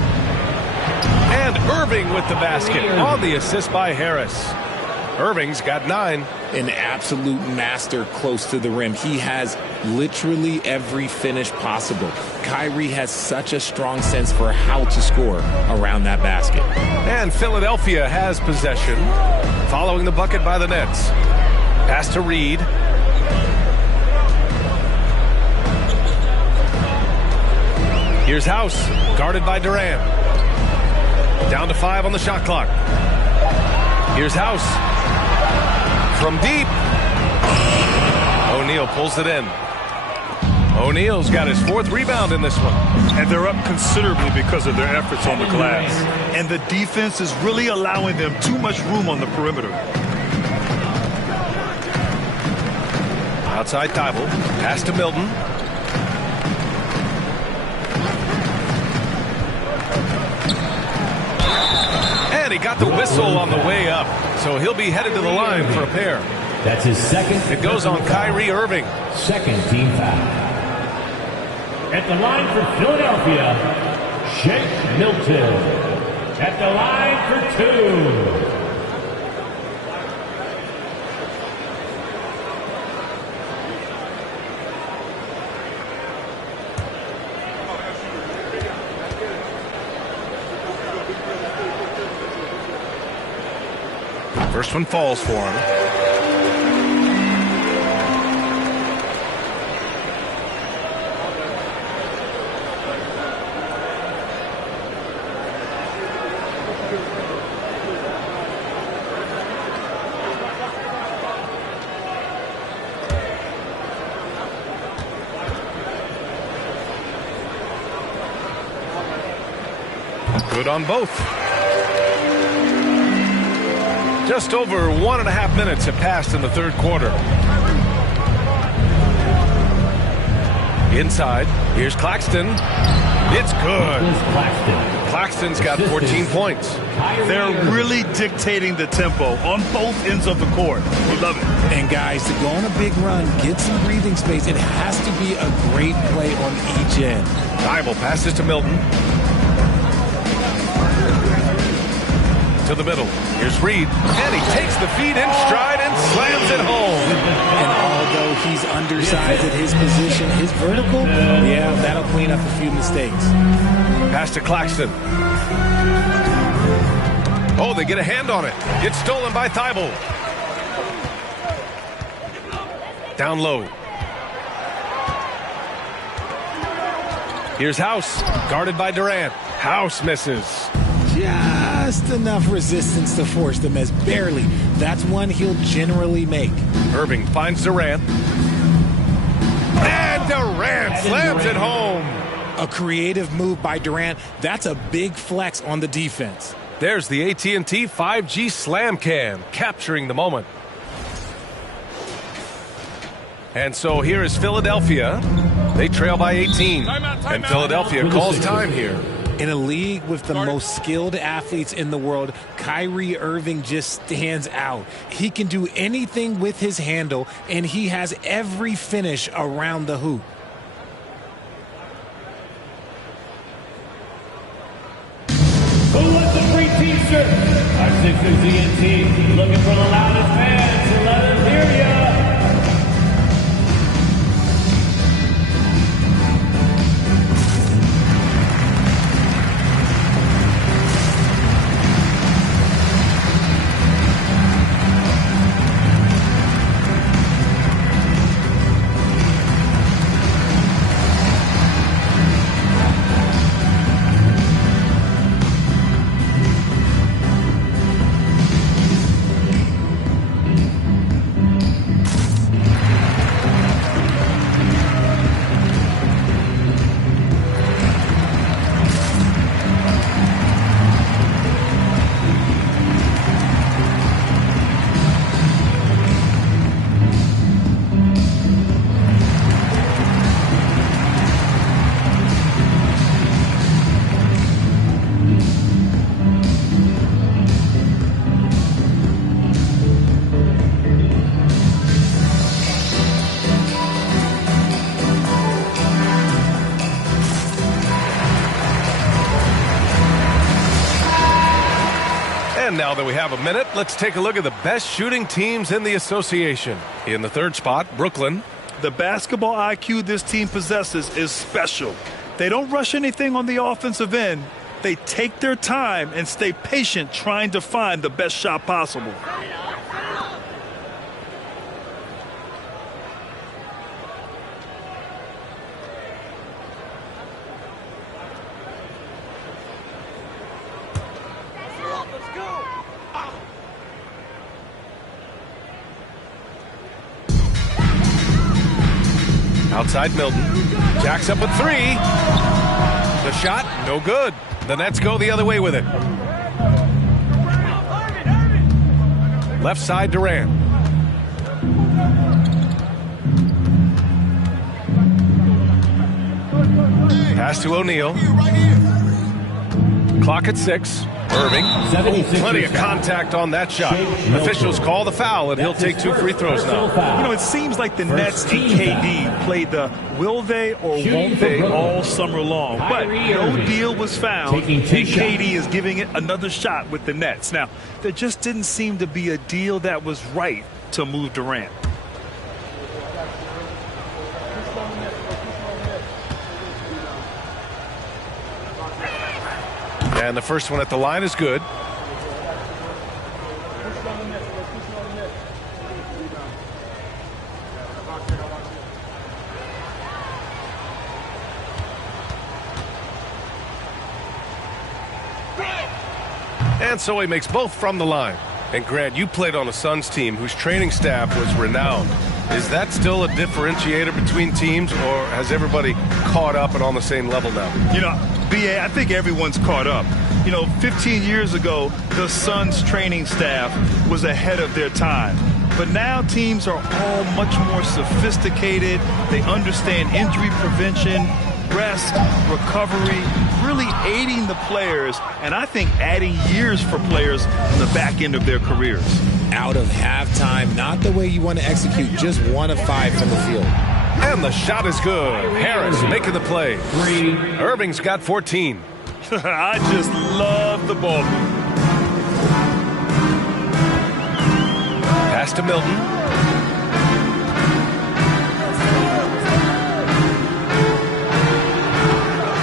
And Irving with the basket on the assist by Harris. Irving's got 9. An absolute master close to the rim. He has literally every finish possible. Kyrie has such a strong sense for how to score around that basket. And Philadelphia has possession. Following the bucket by the Nets. Pass to Reed. Here's House, guarded by Durant. Down to 5 on the shot clock. Here's House. From deep. O'Neal pulls it in. O'Neal's got his 4th rebound in this one. And they're up considerably because of their efforts on the glass. And the defense is really allowing them too much room on the perimeter. Outside Thibault. Pass to Milton. And he got the whistle on the way up. So he'll be headed to the line for a pair. That's his second. It goes on Kyrie Irving. Second team foul. At the line for Philadelphia, Shake Milton. At the line for 2. First one falls for him. Good on both. Just over 1.5 minutes have passed in the third quarter. Inside, here's Claxton. It's good. Claxton's got 14 points. They're really dictating the tempo on both ends of the court. We love it. And guys, to go on a big run, get some breathing space, it has to be a great play on each end. Thybulle passes to Milton. To the middle. Here's Reed. And he takes the feed in stride and slams it home. And although he's undersized at his position, his vertical, yeah, that'll clean up a few mistakes. Pass to Claxton. Oh, they get a hand on it. It's stolen by Thybulle. Down low. Here's House, guarded by Durant. House misses. Just enough resistance to force the miss. Barely. That's one he'll generally make. Irving finds Durant. And Durant slams it home. A creative move by Durant. That's a big flex on the defense. There's the AT&T 5G Slam Cam, capturing the moment. And so here is Philadelphia. They trail by 18. And Philadelphia calls time here. In a league with the most skilled athletes in the world, Kyrie Irving just stands out. He can do anything with his handle, and he has every finish around the hoop. Who wants the free t-shirt? Our Sixers TNT looking for the loudest fans to let us hear ya. And now that we have a minute, let's take a look at the best shooting teams in the association. In the third spot, Brooklyn. The basketball IQ this team possesses is special. They don't rush anything on the offensive end. They take their time and stay patient trying to find the best shot possible. Outside Milton. Jacks up with three. The shot, no good. The Nets go the other way with it. Left side, Durant. Pass to O'Neal. Clock at 6. Irving. Plenty of contact on that shot. Officials call the foul, and he'll take 2 free throws now. You know, it seems like the Nets and KD played the will they or won't they all summer long. But no deal was found, and KD is giving it another shot with the Nets. Now, there just didn't seem to be a deal that was right to move Durant. And the first one at the line is good. And so he makes both from the line. And Grant, you played on a Suns team whose training staff was renowned. Is that still a differentiator between teams, or has everybody caught up and on the same level now? You know, BA, I think everyone's caught up. You know, 15 years ago, the Suns training staff was ahead of their time. But now teams are all much more sophisticated. They understand injury prevention, rest, recovery, really aiding the players, and I think adding years for players on the back end of their careers. Out of halftime, not the way you want to execute, just 1 of 5 from the field. And the shot is good. Harris making the play. Irving's got 14. I just love the ball move. Pass to Milton.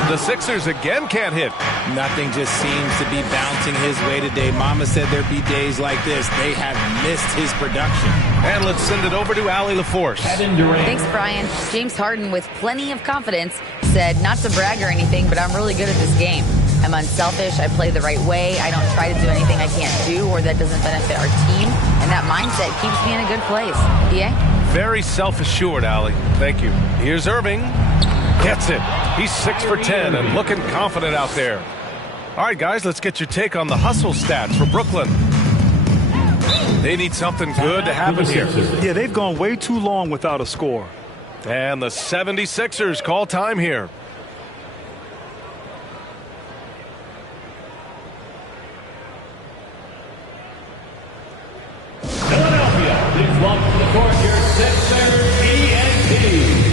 The Sixers again can't hit. Nothing just seems to be bouncing his way today. Mama said there'd be days like this. They have missed his production. And let's send it over to Allie LaForce. Thanks, Brian. James Harden, with plenty of confidence, said, not to brag or anything, but I'm really good at this game. I'm unselfish. I play the right way. I don't try to do anything I can't do or that doesn't benefit our team. And that mindset keeps me in a good place. PA? Very self-assured, Allie. Thank you. Here's Irving. Gets it. He's 6 for 10 and looking confident out there. All right, guys, let's get your take on the hustle stats for Brooklyn. They need something good to happen here. Yeah, they've gone way too long without a score. And the 76ers call time here. Philadelphia, please welcome to the court your Sixers ENT.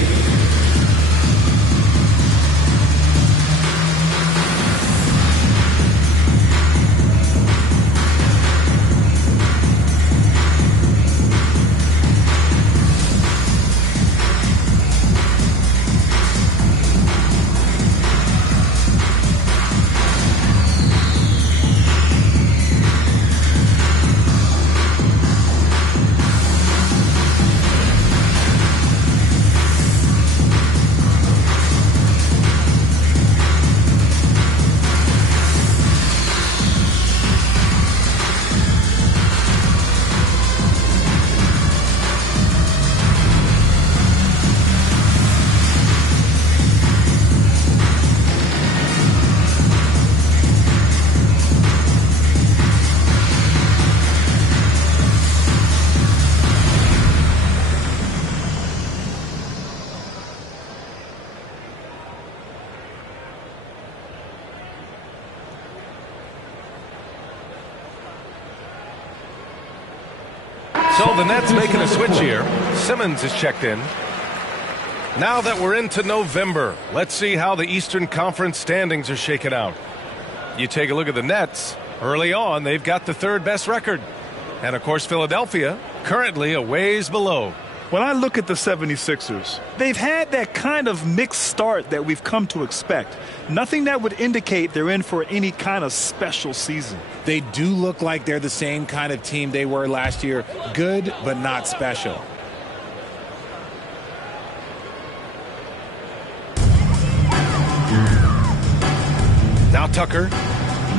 So the Nets making a switch here. Simmons is checked in. Now that we're into November, let's see how the Eastern Conference standings are shaken out. You take a look at the Nets. Early on, they've got the 3rd best record. And, of course, Philadelphia, currently a ways below. When I look at the 76ers, they've had that kind of mixed start that we've come to expect. Nothing that would indicate they're in for any kind of special season. They do look like they're the same kind of team they were last year. Good, but not special. Now Tucker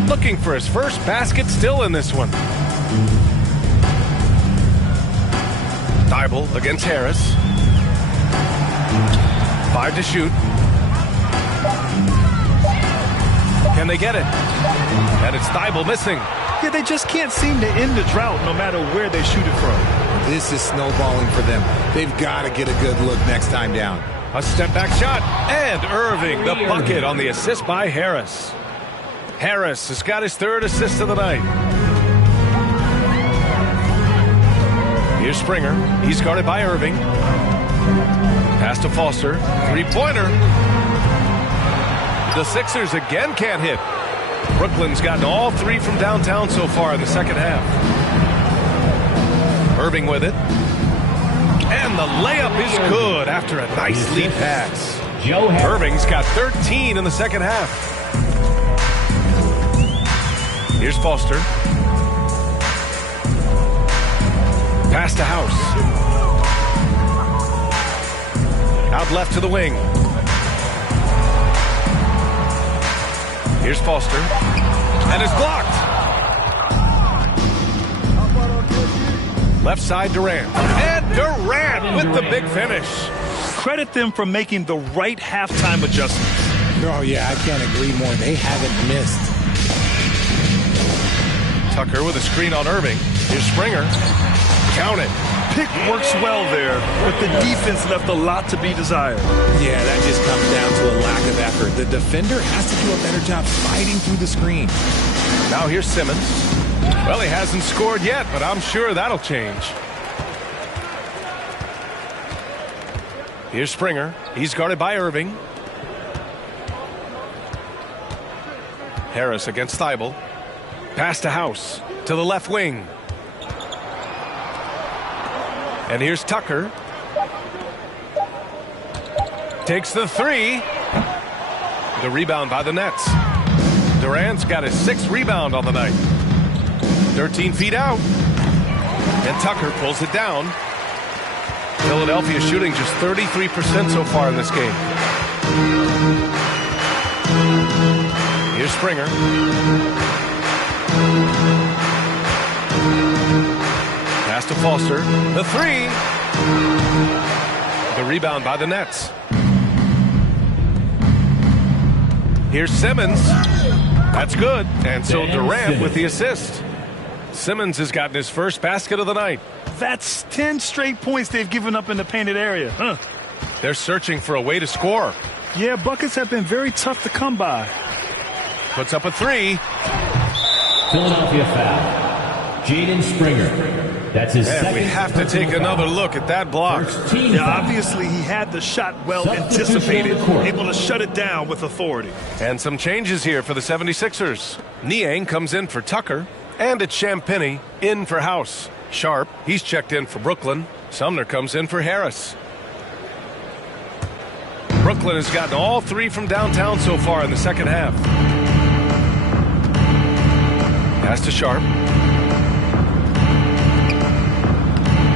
looking for his first basket, still in this one. Thybulle against Harris. 5 to shoot. Can they get it? And it's Thybulle missing. Yeah, they just can't seem to end the drought no matter where they shoot it from. This is snowballing for them. They've got to get a good look next time down. A step back shot. And Irving, the bucket on the assist by Harris. Harris has got his 3rd assist of the night. Here's Springer. He's guarded by Irving. Pass to Foster. 3-pointer. The Sixers again can't hit. Brooklyn's gotten all 3 from downtown so far in the second half. Irving with it. And the layup is good after a nice lead pass. Irving's got 13 in the second half. Here's Foster. Pass to House. Out left to the wing. Here's Foster. And it's blocked. Left side, Durant. And Durant with the big finish. Credit them for making the right halftime adjustments. Oh, yeah, I can't agree more. They haven't missed. Tucker with a screen on Irving. Here's Springer. Count it. pick works well there, but the defense left a lot to be desired. Yeah, that just comes down to a lack of effort. The defender has to do a better job fighting through the screen. Now here's Simmons. Well, he hasn't scored yet, but I'm sure that'll change. Here's Springer. He's guarded by Irving. Harris against Thibault. Pass to House. To the left wing. And here's Tucker. Takes the three. The rebound by the Nets. Durant's got his 6th rebound on the night. 13 feet out. And Tucker pulls it down. Philadelphia shooting just 33% so far in this game. Here's Springer. Pass to Foster. The three. The rebound by the Nets. Here's Simmons. That's good. And so Durant with the assist. Simmons has gotten his first basket of the night. That's 10 straight points they've given up in the painted area. They're searching for a way to score. Yeah, buckets have been very tough to come by. Puts up a three. Philadelphia foul. Jaden Springer. That's his second. We have to take another look at that block. Yeah, obviously he had the shot well anticipated, able to shut it down with authority. And some changes here for the 76ers. Niang comes in for Tucker, and it's Champagnie in for House. Sharp, he's checked in for Brooklyn. Sumner comes in for Harris. Brooklyn has gotten all 3 from downtown so far in the second half. Pass to Sharp.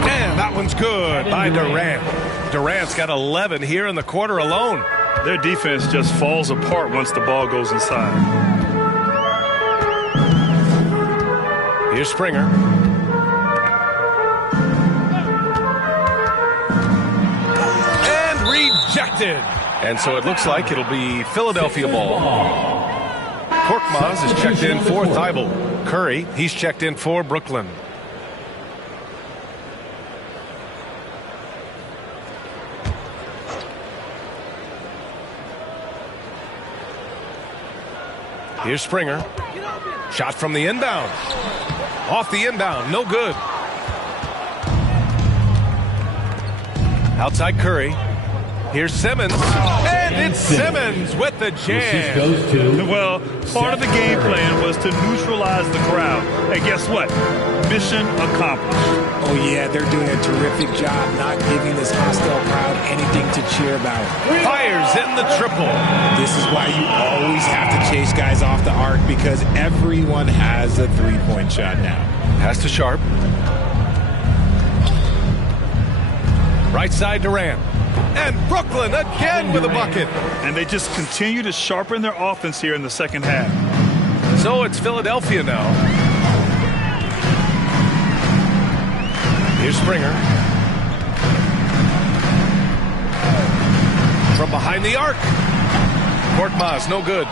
And that one's good by Durant. Durant's got 11 here in the quarter alone. Their defense just falls apart once the ball goes inside. Here's Springer. And rejected. And so it looks like it'll be Philadelphia ball. Korkmaz is checked in for Thibault. Curry, he's checked in for Brooklyn. Here's Springer. Shot from the inbound. Off the inbound, no good. Outside Curry. Here's Simmons. And it's Simmons with the jam. Well, part of the game plan was to neutralize the crowd. And guess what? Mission accomplished. Oh, yeah, they're doing a terrific job not giving this hostile crowd anything to cheer about. Fires in the triple. This is why you always have to chase guys off the arc, because everyone has a three-point shot now. Pass to Sharp. Right side Durant. And Brooklyn again with a bucket. And they just continue to sharpen their offense here in the second half. So it's Philadelphia now. Here's Springer. From behind the arc. Korkmaz, no good.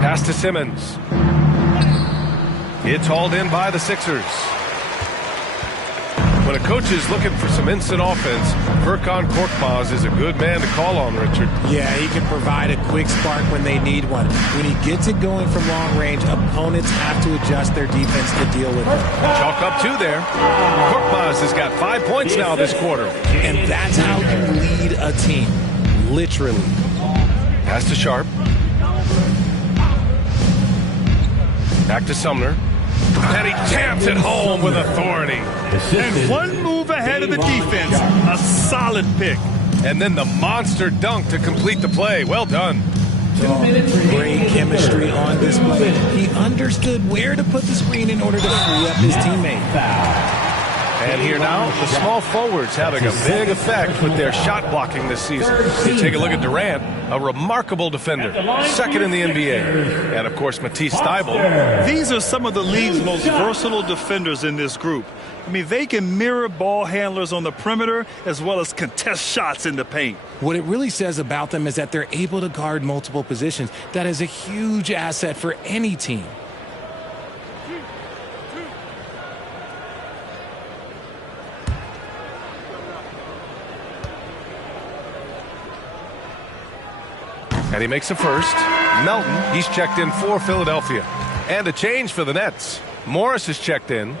Pass to Simmons. It's hauled in by the Sixers. When a coach is looking for some instant offense, Furkan Korkmaz is a good man to call on, Richard. Yeah, he can provide a quick spark when they need one. When he gets it going from long range, opponents have to adjust their defense to deal with it. Chalk up 2 there. Korkmaz has got 5 points now this quarter. And that's how you lead a team. Literally. Pass to Sharp. Back to Sumner. And he taps it home with authority. And one move ahead of the defense. A solid pick. And then the monster dunk to complete the play. Well done. Great chemistry on display. He understood where to put the screen in order to free up his teammate. And here now, the small forwards having a big effect with their shot blocking this season. You take a look at Durant, a remarkable defender, second in the NBA. And of course, Matisse Thybulle. These are some of the league's most versatile defenders in this group. I mean, they can mirror ball handlers on the perimeter as well as contest shots in the paint. What it really says about them is that they're able to guard multiple positions. That is a huge asset for any team. And he makes a first. Melton, he's checked in for Philadelphia. And a change for the Nets. Morris is checked in.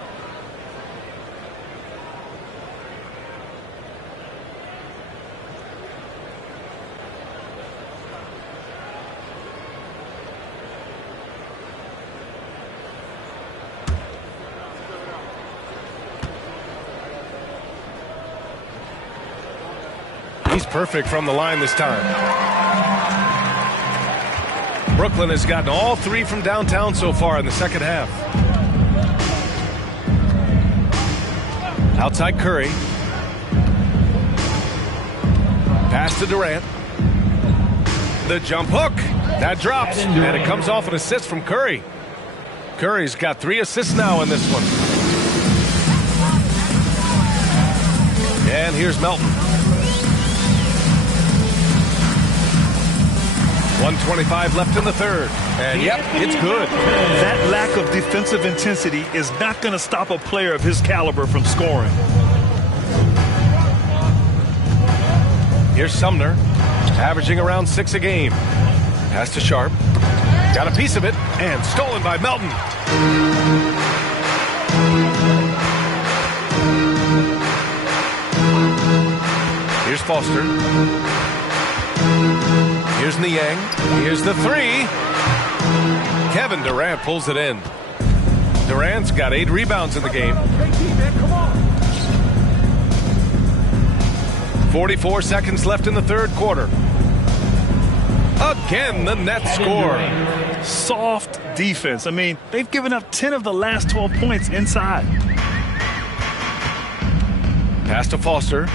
He's perfect from the line this time. Brooklyn has gotten all three from downtown so far in the second half. Outside Curry. Pass to Durant. The jump hook. That drops. And it comes off an assist from Curry. Curry's got 3 assists now in this one. And here's Melton. 1:25 left in the third. And yep, it's good. That lack of defensive intensity is not going to stop a player of his caliber from scoring. Here's Sumner, averaging around 6 a game. Pass to Sharp. Got a piece of it, and stolen by Melton. Here's Foster. Here's Niang. Here's the 3. Kevin Durant pulls it in. Durant's got 8 rebounds in the game. 44 seconds left in the third quarter. Again, the Nets score. Soft defense. I mean, they've given up 10 of the last 12 points inside. Pass to Foster.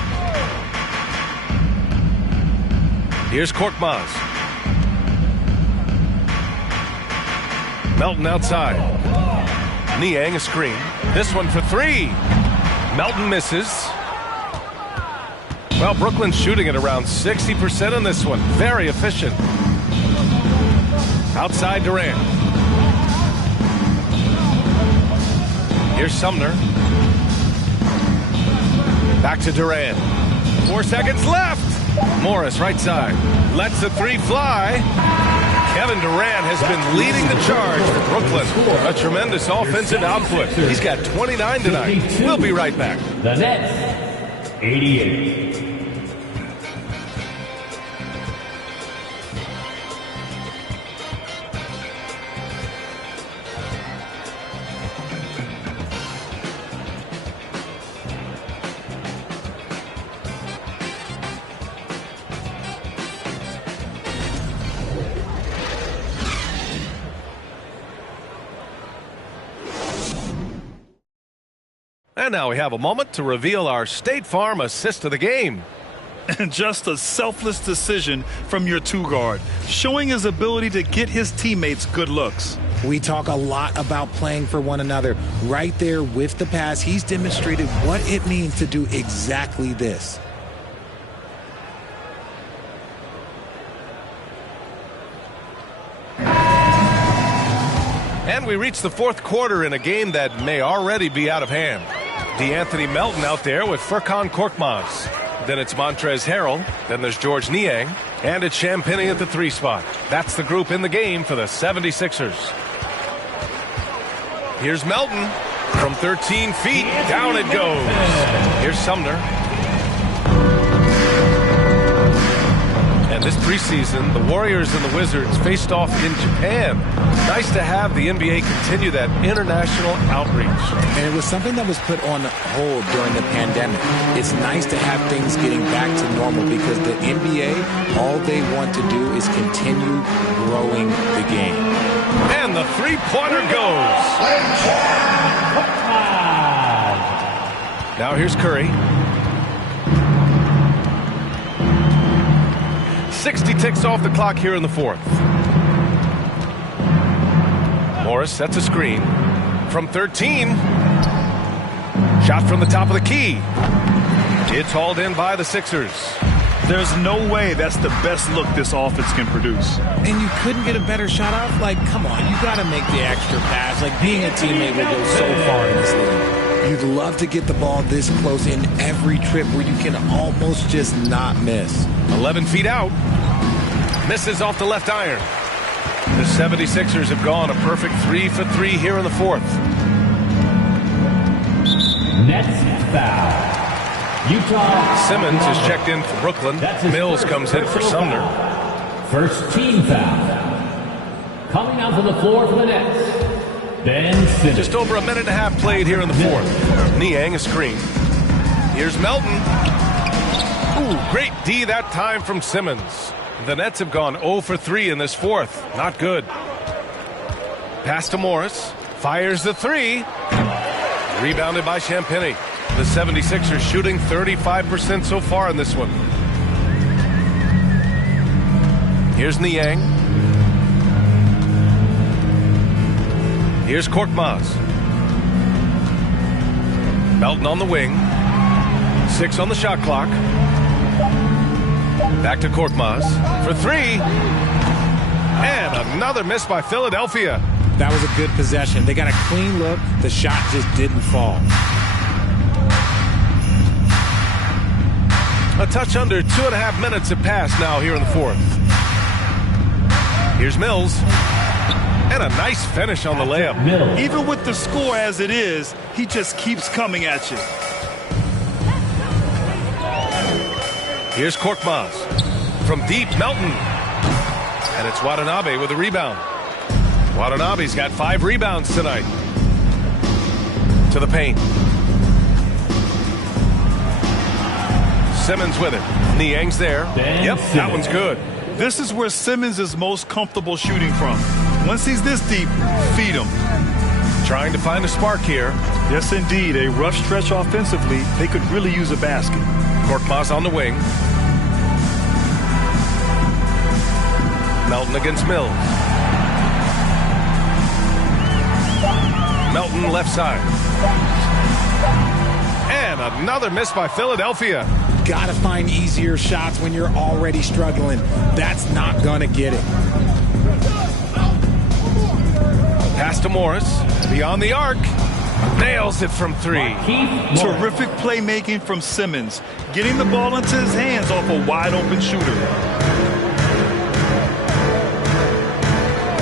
Here's Korkmaz. Melton outside. Niang a screen. This one for 3. Melton misses. Well, Brooklyn's shooting at around 60% on this one. Very efficient. Outside Durant. Here's Sumner. Back to Durant. 4 seconds left. Morris right side. Lets the 3 fly. Kevin Durant has been leading the charge for Brooklyn. A tremendous offensive output. He's got 29 tonight. We'll be right back. The Nets, 88. And now we have a moment to reveal our State Farm assist of the game. And just a selfless decision from your 2-guard, showing his ability to get his teammates good looks. We talk a lot about playing for one another. Right there with the pass, he's demonstrated what it means to do exactly this. And we reach the fourth quarter in a game that may already be out of hand. DeAnthony Melton out there with Furkan Korkmaz. Then it's Montrezl Harrell. Then there's George Niang. And it's Champagnie at the 3 spot. That's the group in the game for the 76ers. Here's Melton. From 13 feet, down it goes. Here's Sumner. And this preseason, the Warriors and the Wizards faced off in Japan. Nice to have the NBA continue that international outreach. And it was something that was put on hold during the pandemic. It's nice to have things getting back to normal because the NBA, all they want to do is continue growing the game. And the 3-pointer goes. Now here's Curry. 60 ticks off the clock here in the fourth. Morris sets a screen. From 13. Shot from the top of the key. It's hauled in by the Sixers. There's no way that's the best look this offense can produce. And you couldn't get a better shot off? Like, come on, you got to make the extra pass. Like, being a teammate will go so far in this league. You'd love to get the ball this close in every trip where you can almost just not miss. 11 feet out. Misses off the left iron. The 76ers have gone a perfect 3 for 3 here in the fourth. Nets foul. Utah. Simmons is checked in for Brooklyn. Mills comes in for Sumner. First team foul. Coming out to the floor for the Nets, Ben Simmons. Just over a minute and a half played here in the fourth. Niang a screen. Here's Melton. Ooh, great D that time from Simmons. The Nets have gone 0 for 3 in this fourth. Not good. Pass to Morris. Fires the three. Rebounded by Champagnie. The 76ers shooting 35% so far in this one. Here's Niang. Here's Korkmaz. Melton on the wing. 6 on the shot clock. Back to Korkmaz for 3. And another miss by Philadelphia. That was a good possession. They got a clean look. The shot just didn't fall. A touch under 2.5 minutes have passed now here in the fourth. Here's Mills. And a nice finish on the layup. Even with the score as it is, he just keeps coming at you. Here's Korkmaz. From deep, Melton. And it's Watanabe with a rebound. Watanabe's got 5 rebounds tonight. To the paint. Simmons with it. Niang's there. Yep, that one's good. This is where Simmons is most comfortable shooting from. Once he's this deep, feed him. Trying to find a spark here. Yes, indeed. A rough stretch offensively. They could really use a basket. Korkmaz on the wing. Melton against Mills. Melton left side. And another miss by Philadelphia. Got to find easier shots when you're already struggling. That's not going to get it. Pass to Morris. Beyond the arc. Nails it from 3. Terrific playmaking from Simmons. Getting the ball into his hands off a wide open shooter.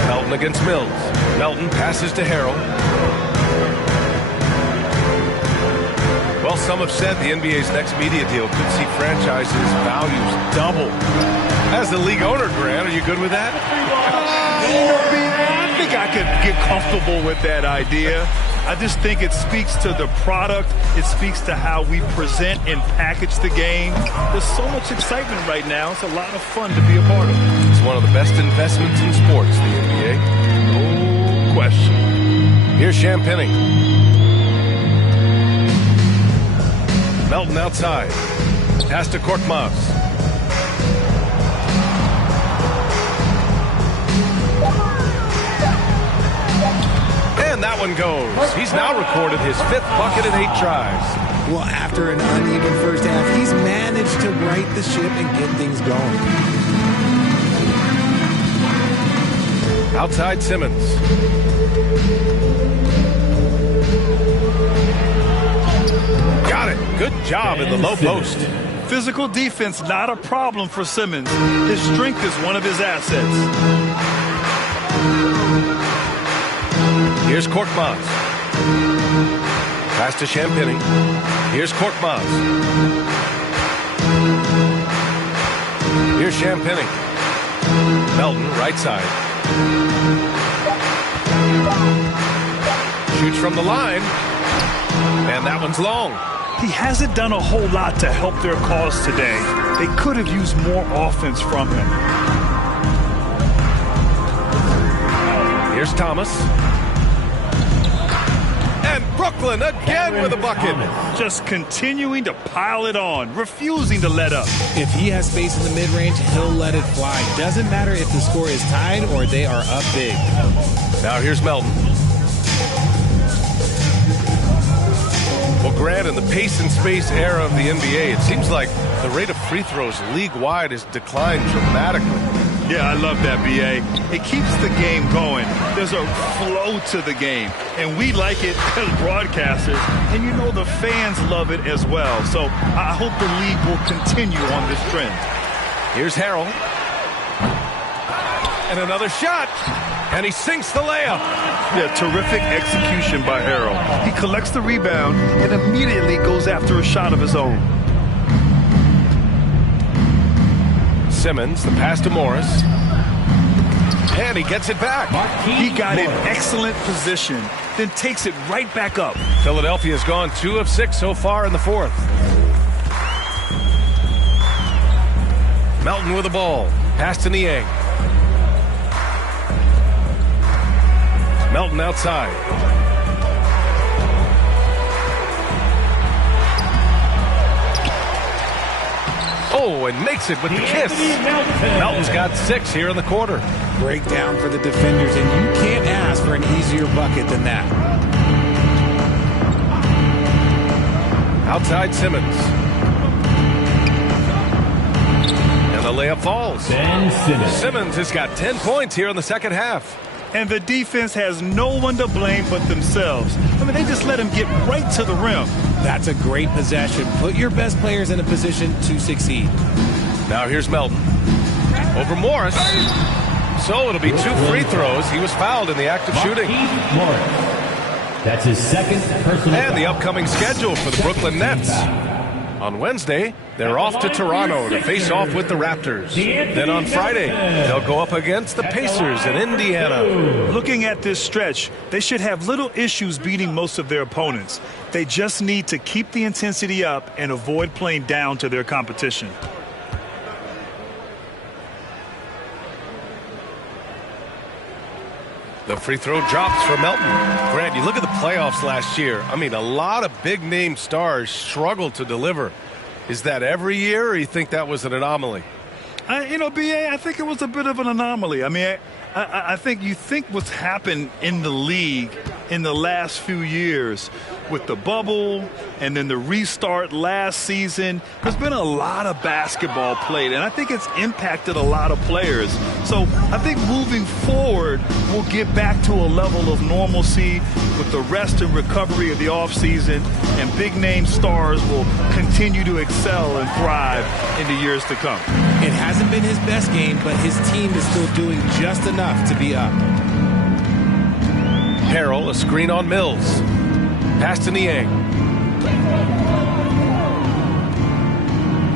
Melton against Mills. Melton passes to Harrell. Well, some have said the NBA's next media deal could see franchises' values double. As the league owner, Grant, are you good with that? I think I could get comfortable with that idea. I just think it speaks to the product. It speaks to how we present and package the game. There's so much excitement right now. It's a lot of fun to be a part of. It's one of the best investments in sports, the NBA. No question. Here's Champagnie. Melton outside. Pass to Korkmaz. And that one goes. He's now recorded his 5th bucket in 8 tries. Well, after an uneven first half, he's managed to right the ship and get things going. Outside Simmons. Got it. Good job in the low post. Physical defense, not a problem for Simmons. His strength is one of his assets. Here's Korkmaz. Pass to Champagnie. Here's Korkmaz. Here's Champagnie. Melton, right side. Shoots from the line. And that one's long. He hasn't done a whole lot to help their cause today. They could have used more offense from him. Here's Thomas. And Brooklyn again with a bucket. Just continuing to pile it on, refusing to let up. If he has space in the mid-range, he'll let it fly. Doesn't matter if the score is tied or they are up big. Now here's Melton. Well, Grant, in the pace and space era of the NBA, it seems like the rate of free throws league-wide has declined dramatically. Yeah, I love that, B.A. It keeps the game going. There's a flow to the game, and we like it as broadcasters, and you know the fans love it as well. So I hope the league will continue on this trend. Here's Harrell. And another shot. And he sinks the layup. Yeah, terrific execution by Harrell. He collects the rebound and immediately goes after a shot of his own. Simmons, the pass to Morris. And he gets it back. He got in excellent position, then takes it right back up. Philadelphia's gone 2 of 6 so far in the fourth. Melton with the ball. Pass to Niang. Melton outside. Oh, and makes it with the kiss. Melton's got 6 here in the quarter. Breakdown for the defenders, and you can't ask for an easier bucket than that. Outside Simmons. And the layup falls. Ben Simmons. Simmons has got 10 points here in the second half. And the defense has no one to blame but themselves. I mean, they just let him get right to the rim. That's a great possession. Put your best players in a position to succeed. Now here's Melton. Over Morris. So it'll be 2 free throws. He was fouled in the act of shooting. Morris. That's his second personal And the foul. upcoming schedule for the Brooklyn Nets. On Wednesday, they're off to Toronto to face off with the Raptors. Then on Friday, they'll go up against the Pacers in Indiana. Looking at this stretch, they should have little issues beating most of their opponents. They just need to keep the intensity up and avoid playing down to their competition. The free throw drops for Melton. Grant, you look at the playoffs last year. I mean, a lot of big-name stars struggled to deliver. Is that every year, or you think that was an anomaly? B.A., I think it was a bit of an anomaly. I mean, I think you think what's happened in the league in the last few years with the bubble and then the restart last season, there's been a lot of basketball played, and I think it's impacted a lot of players. So I think moving forward, we'll get back to a level of normalcy with the rest and recovery of the offseason, and big-name stars will continue to excel and thrive in the years to come. It hasn't been his best game, but his team is still doing just enough to be up. Harrell, a screen on Mills. Pass to Niang.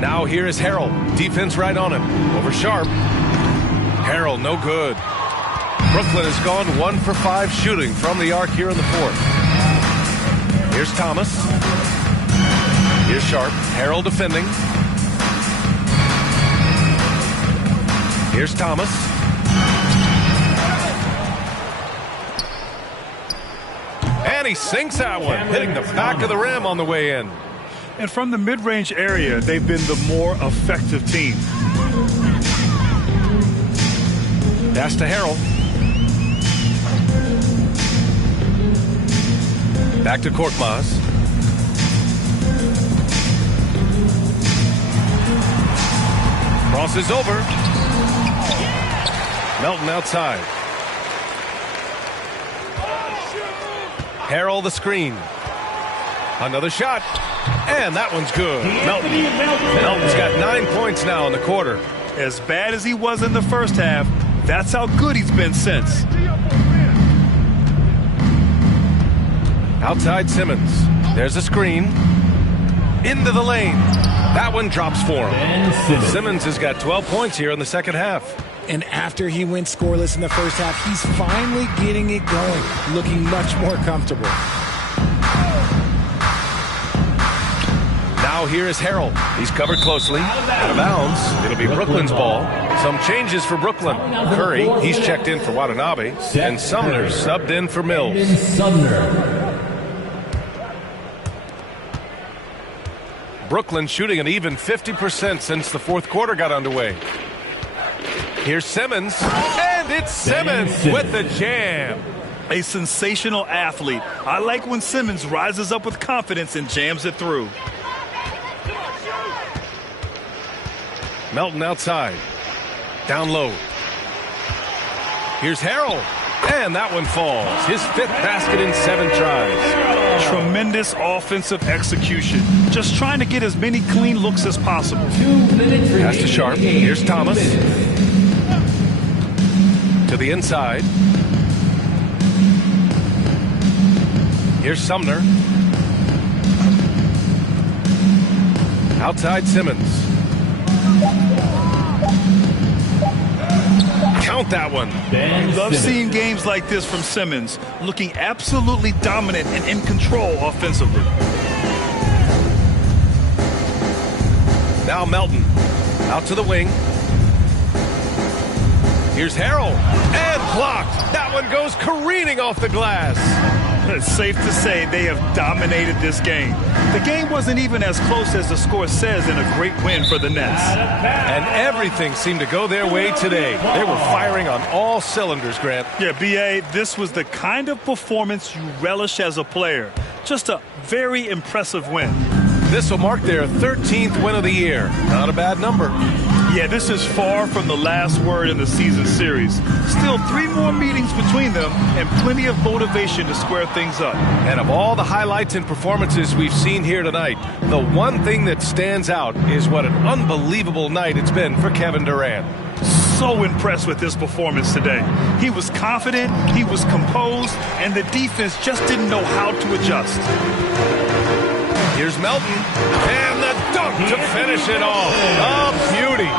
Now here is Harrell. Defense right on him. Over Sharp. Harrell, no good. Brooklyn has gone 1 for 5 shooting from the arc here in the fourth. Here's Thomas. Here's Sharp. Harrell defending. Here's Thomas. And he sinks that one, hitting the back of the rim on the way in. And from the mid-range area, they've been the more effective team. Pass to Harrell. Back to Korkmaz. Crosses over. Melton outside. Harrell the screen. Another shot. And that one's good. Melton's got 9 points now in the quarter. As bad as he was in the first half, that's how good he's been since. Outside Simmons. There's a screen. Into the lane. That one drops for him. Simmons has got 12 points here in the second half. And after he went scoreless in the first half, he's finally getting it going, looking much more comfortable. Now here is Harrell. He's covered closely. Out of bounds. It'll be Brooklyn's ball. Some changes for Brooklyn. Curry, he's checked in for Watanabe. And Sumner subbed in for Mills. Brooklyn shooting an even 50% since the fourth quarter got underway. Here's Simmons, and it's Simmons with the jam. A sensational athlete. I like when Simmons rises up with confidence and jams it through. Melton outside. Down low. Here's Harrell, and that one falls. His 5th basket in 7 tries. Tremendous offensive execution. Just trying to get as many clean looks as possible. Pass to Sharp. Here's Thomas. To the inside. Here's Sumner. Outside Simmons. Count that one. Love seeing games like this from Simmons, looking absolutely dominant and in control offensively. Now Melton. Out to the wing. Here's Harrell. And blocked. That one goes careening off the glass. It's safe to say they have dominated this game. The game wasn't even as close as the score says in a great win for the Nets. And everything seemed to go their way today. They were firing on all cylinders, Grant. Yeah, B.A., this was the kind of performance you relish as a player. Just a very impressive win. This will mark their 13th win of the year. Not a bad number. Yeah, this is far from the last word in the season series. Still 3 more meetings between them and plenty of motivation to square things up. And of all the highlights and performances we've seen here tonight, the one thing that stands out is what an unbelievable night it's been for Kevin Durant. So impressed with his performance today. He was confident, he was composed, and the defense just didn't know how to adjust. Here's Melton, and the dunk to finish it all. A beauty.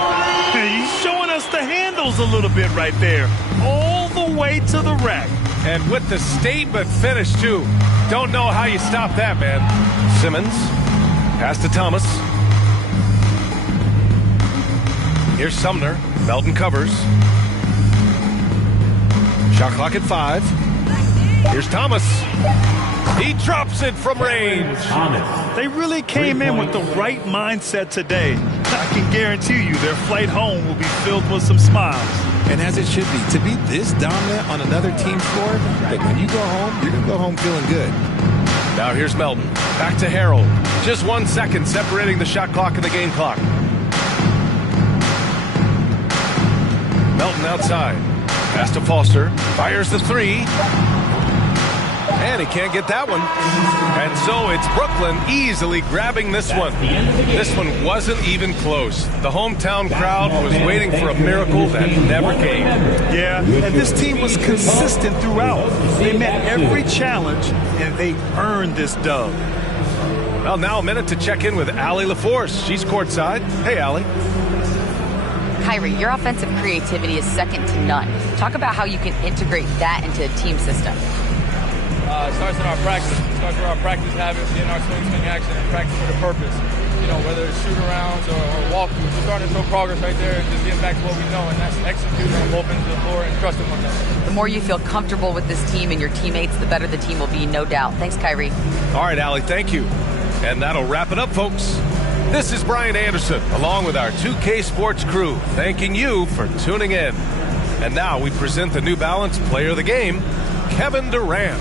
He's showing us the handles a little bit right there. All the way to the rack. And with the statement finish, too. Don't know how you stop that, man. Simmons, pass to Thomas. Here's Sumner. Melton covers. Shot clock at 5. Here's Thomas. He drops it from range. They really came in with the right mindset today. I can guarantee you their flight home will be filled with some smiles. And as it should be, to be this dominant on another team's floor, that when you go home, you're going to go home feeling good. Now here's Melton. Back to Harrell. Just 1 second separating the shot clock and the game clock. Melton outside. Pass to Foster. Fires the 3. And he can't get that one. And so it's Brooklyn easily grabbing this one. This one wasn't even close. The hometown crowd was waiting for a miracle that never came. Yeah, and this team was consistent throughout. They met every challenge, and they earned this dub. Well, now a minute to check in with Allie LaForce. She's courtside. Hey, Allie. Kyrie, your offensive creativity is second to none. Talk about how you can integrate that into a team system. It starts in our practice. It starts with our practice habits, in our swing action, and practice with a purpose. You know, whether it's shoot-arounds or walkthroughs, we're starting to show progress right there and just getting back to what we know, and that's executing on both ends of the floor and trusting one another. The more you feel comfortable with this team and your teammates, the better the team will be, no doubt. Thanks, Kyrie. All right, Allie, thank you. And that'll wrap it up, folks. This is Brian Anderson, along with our 2K Sports crew, thanking you for tuning in. And now we present the New Balance Player of the Game, Kevin Durant.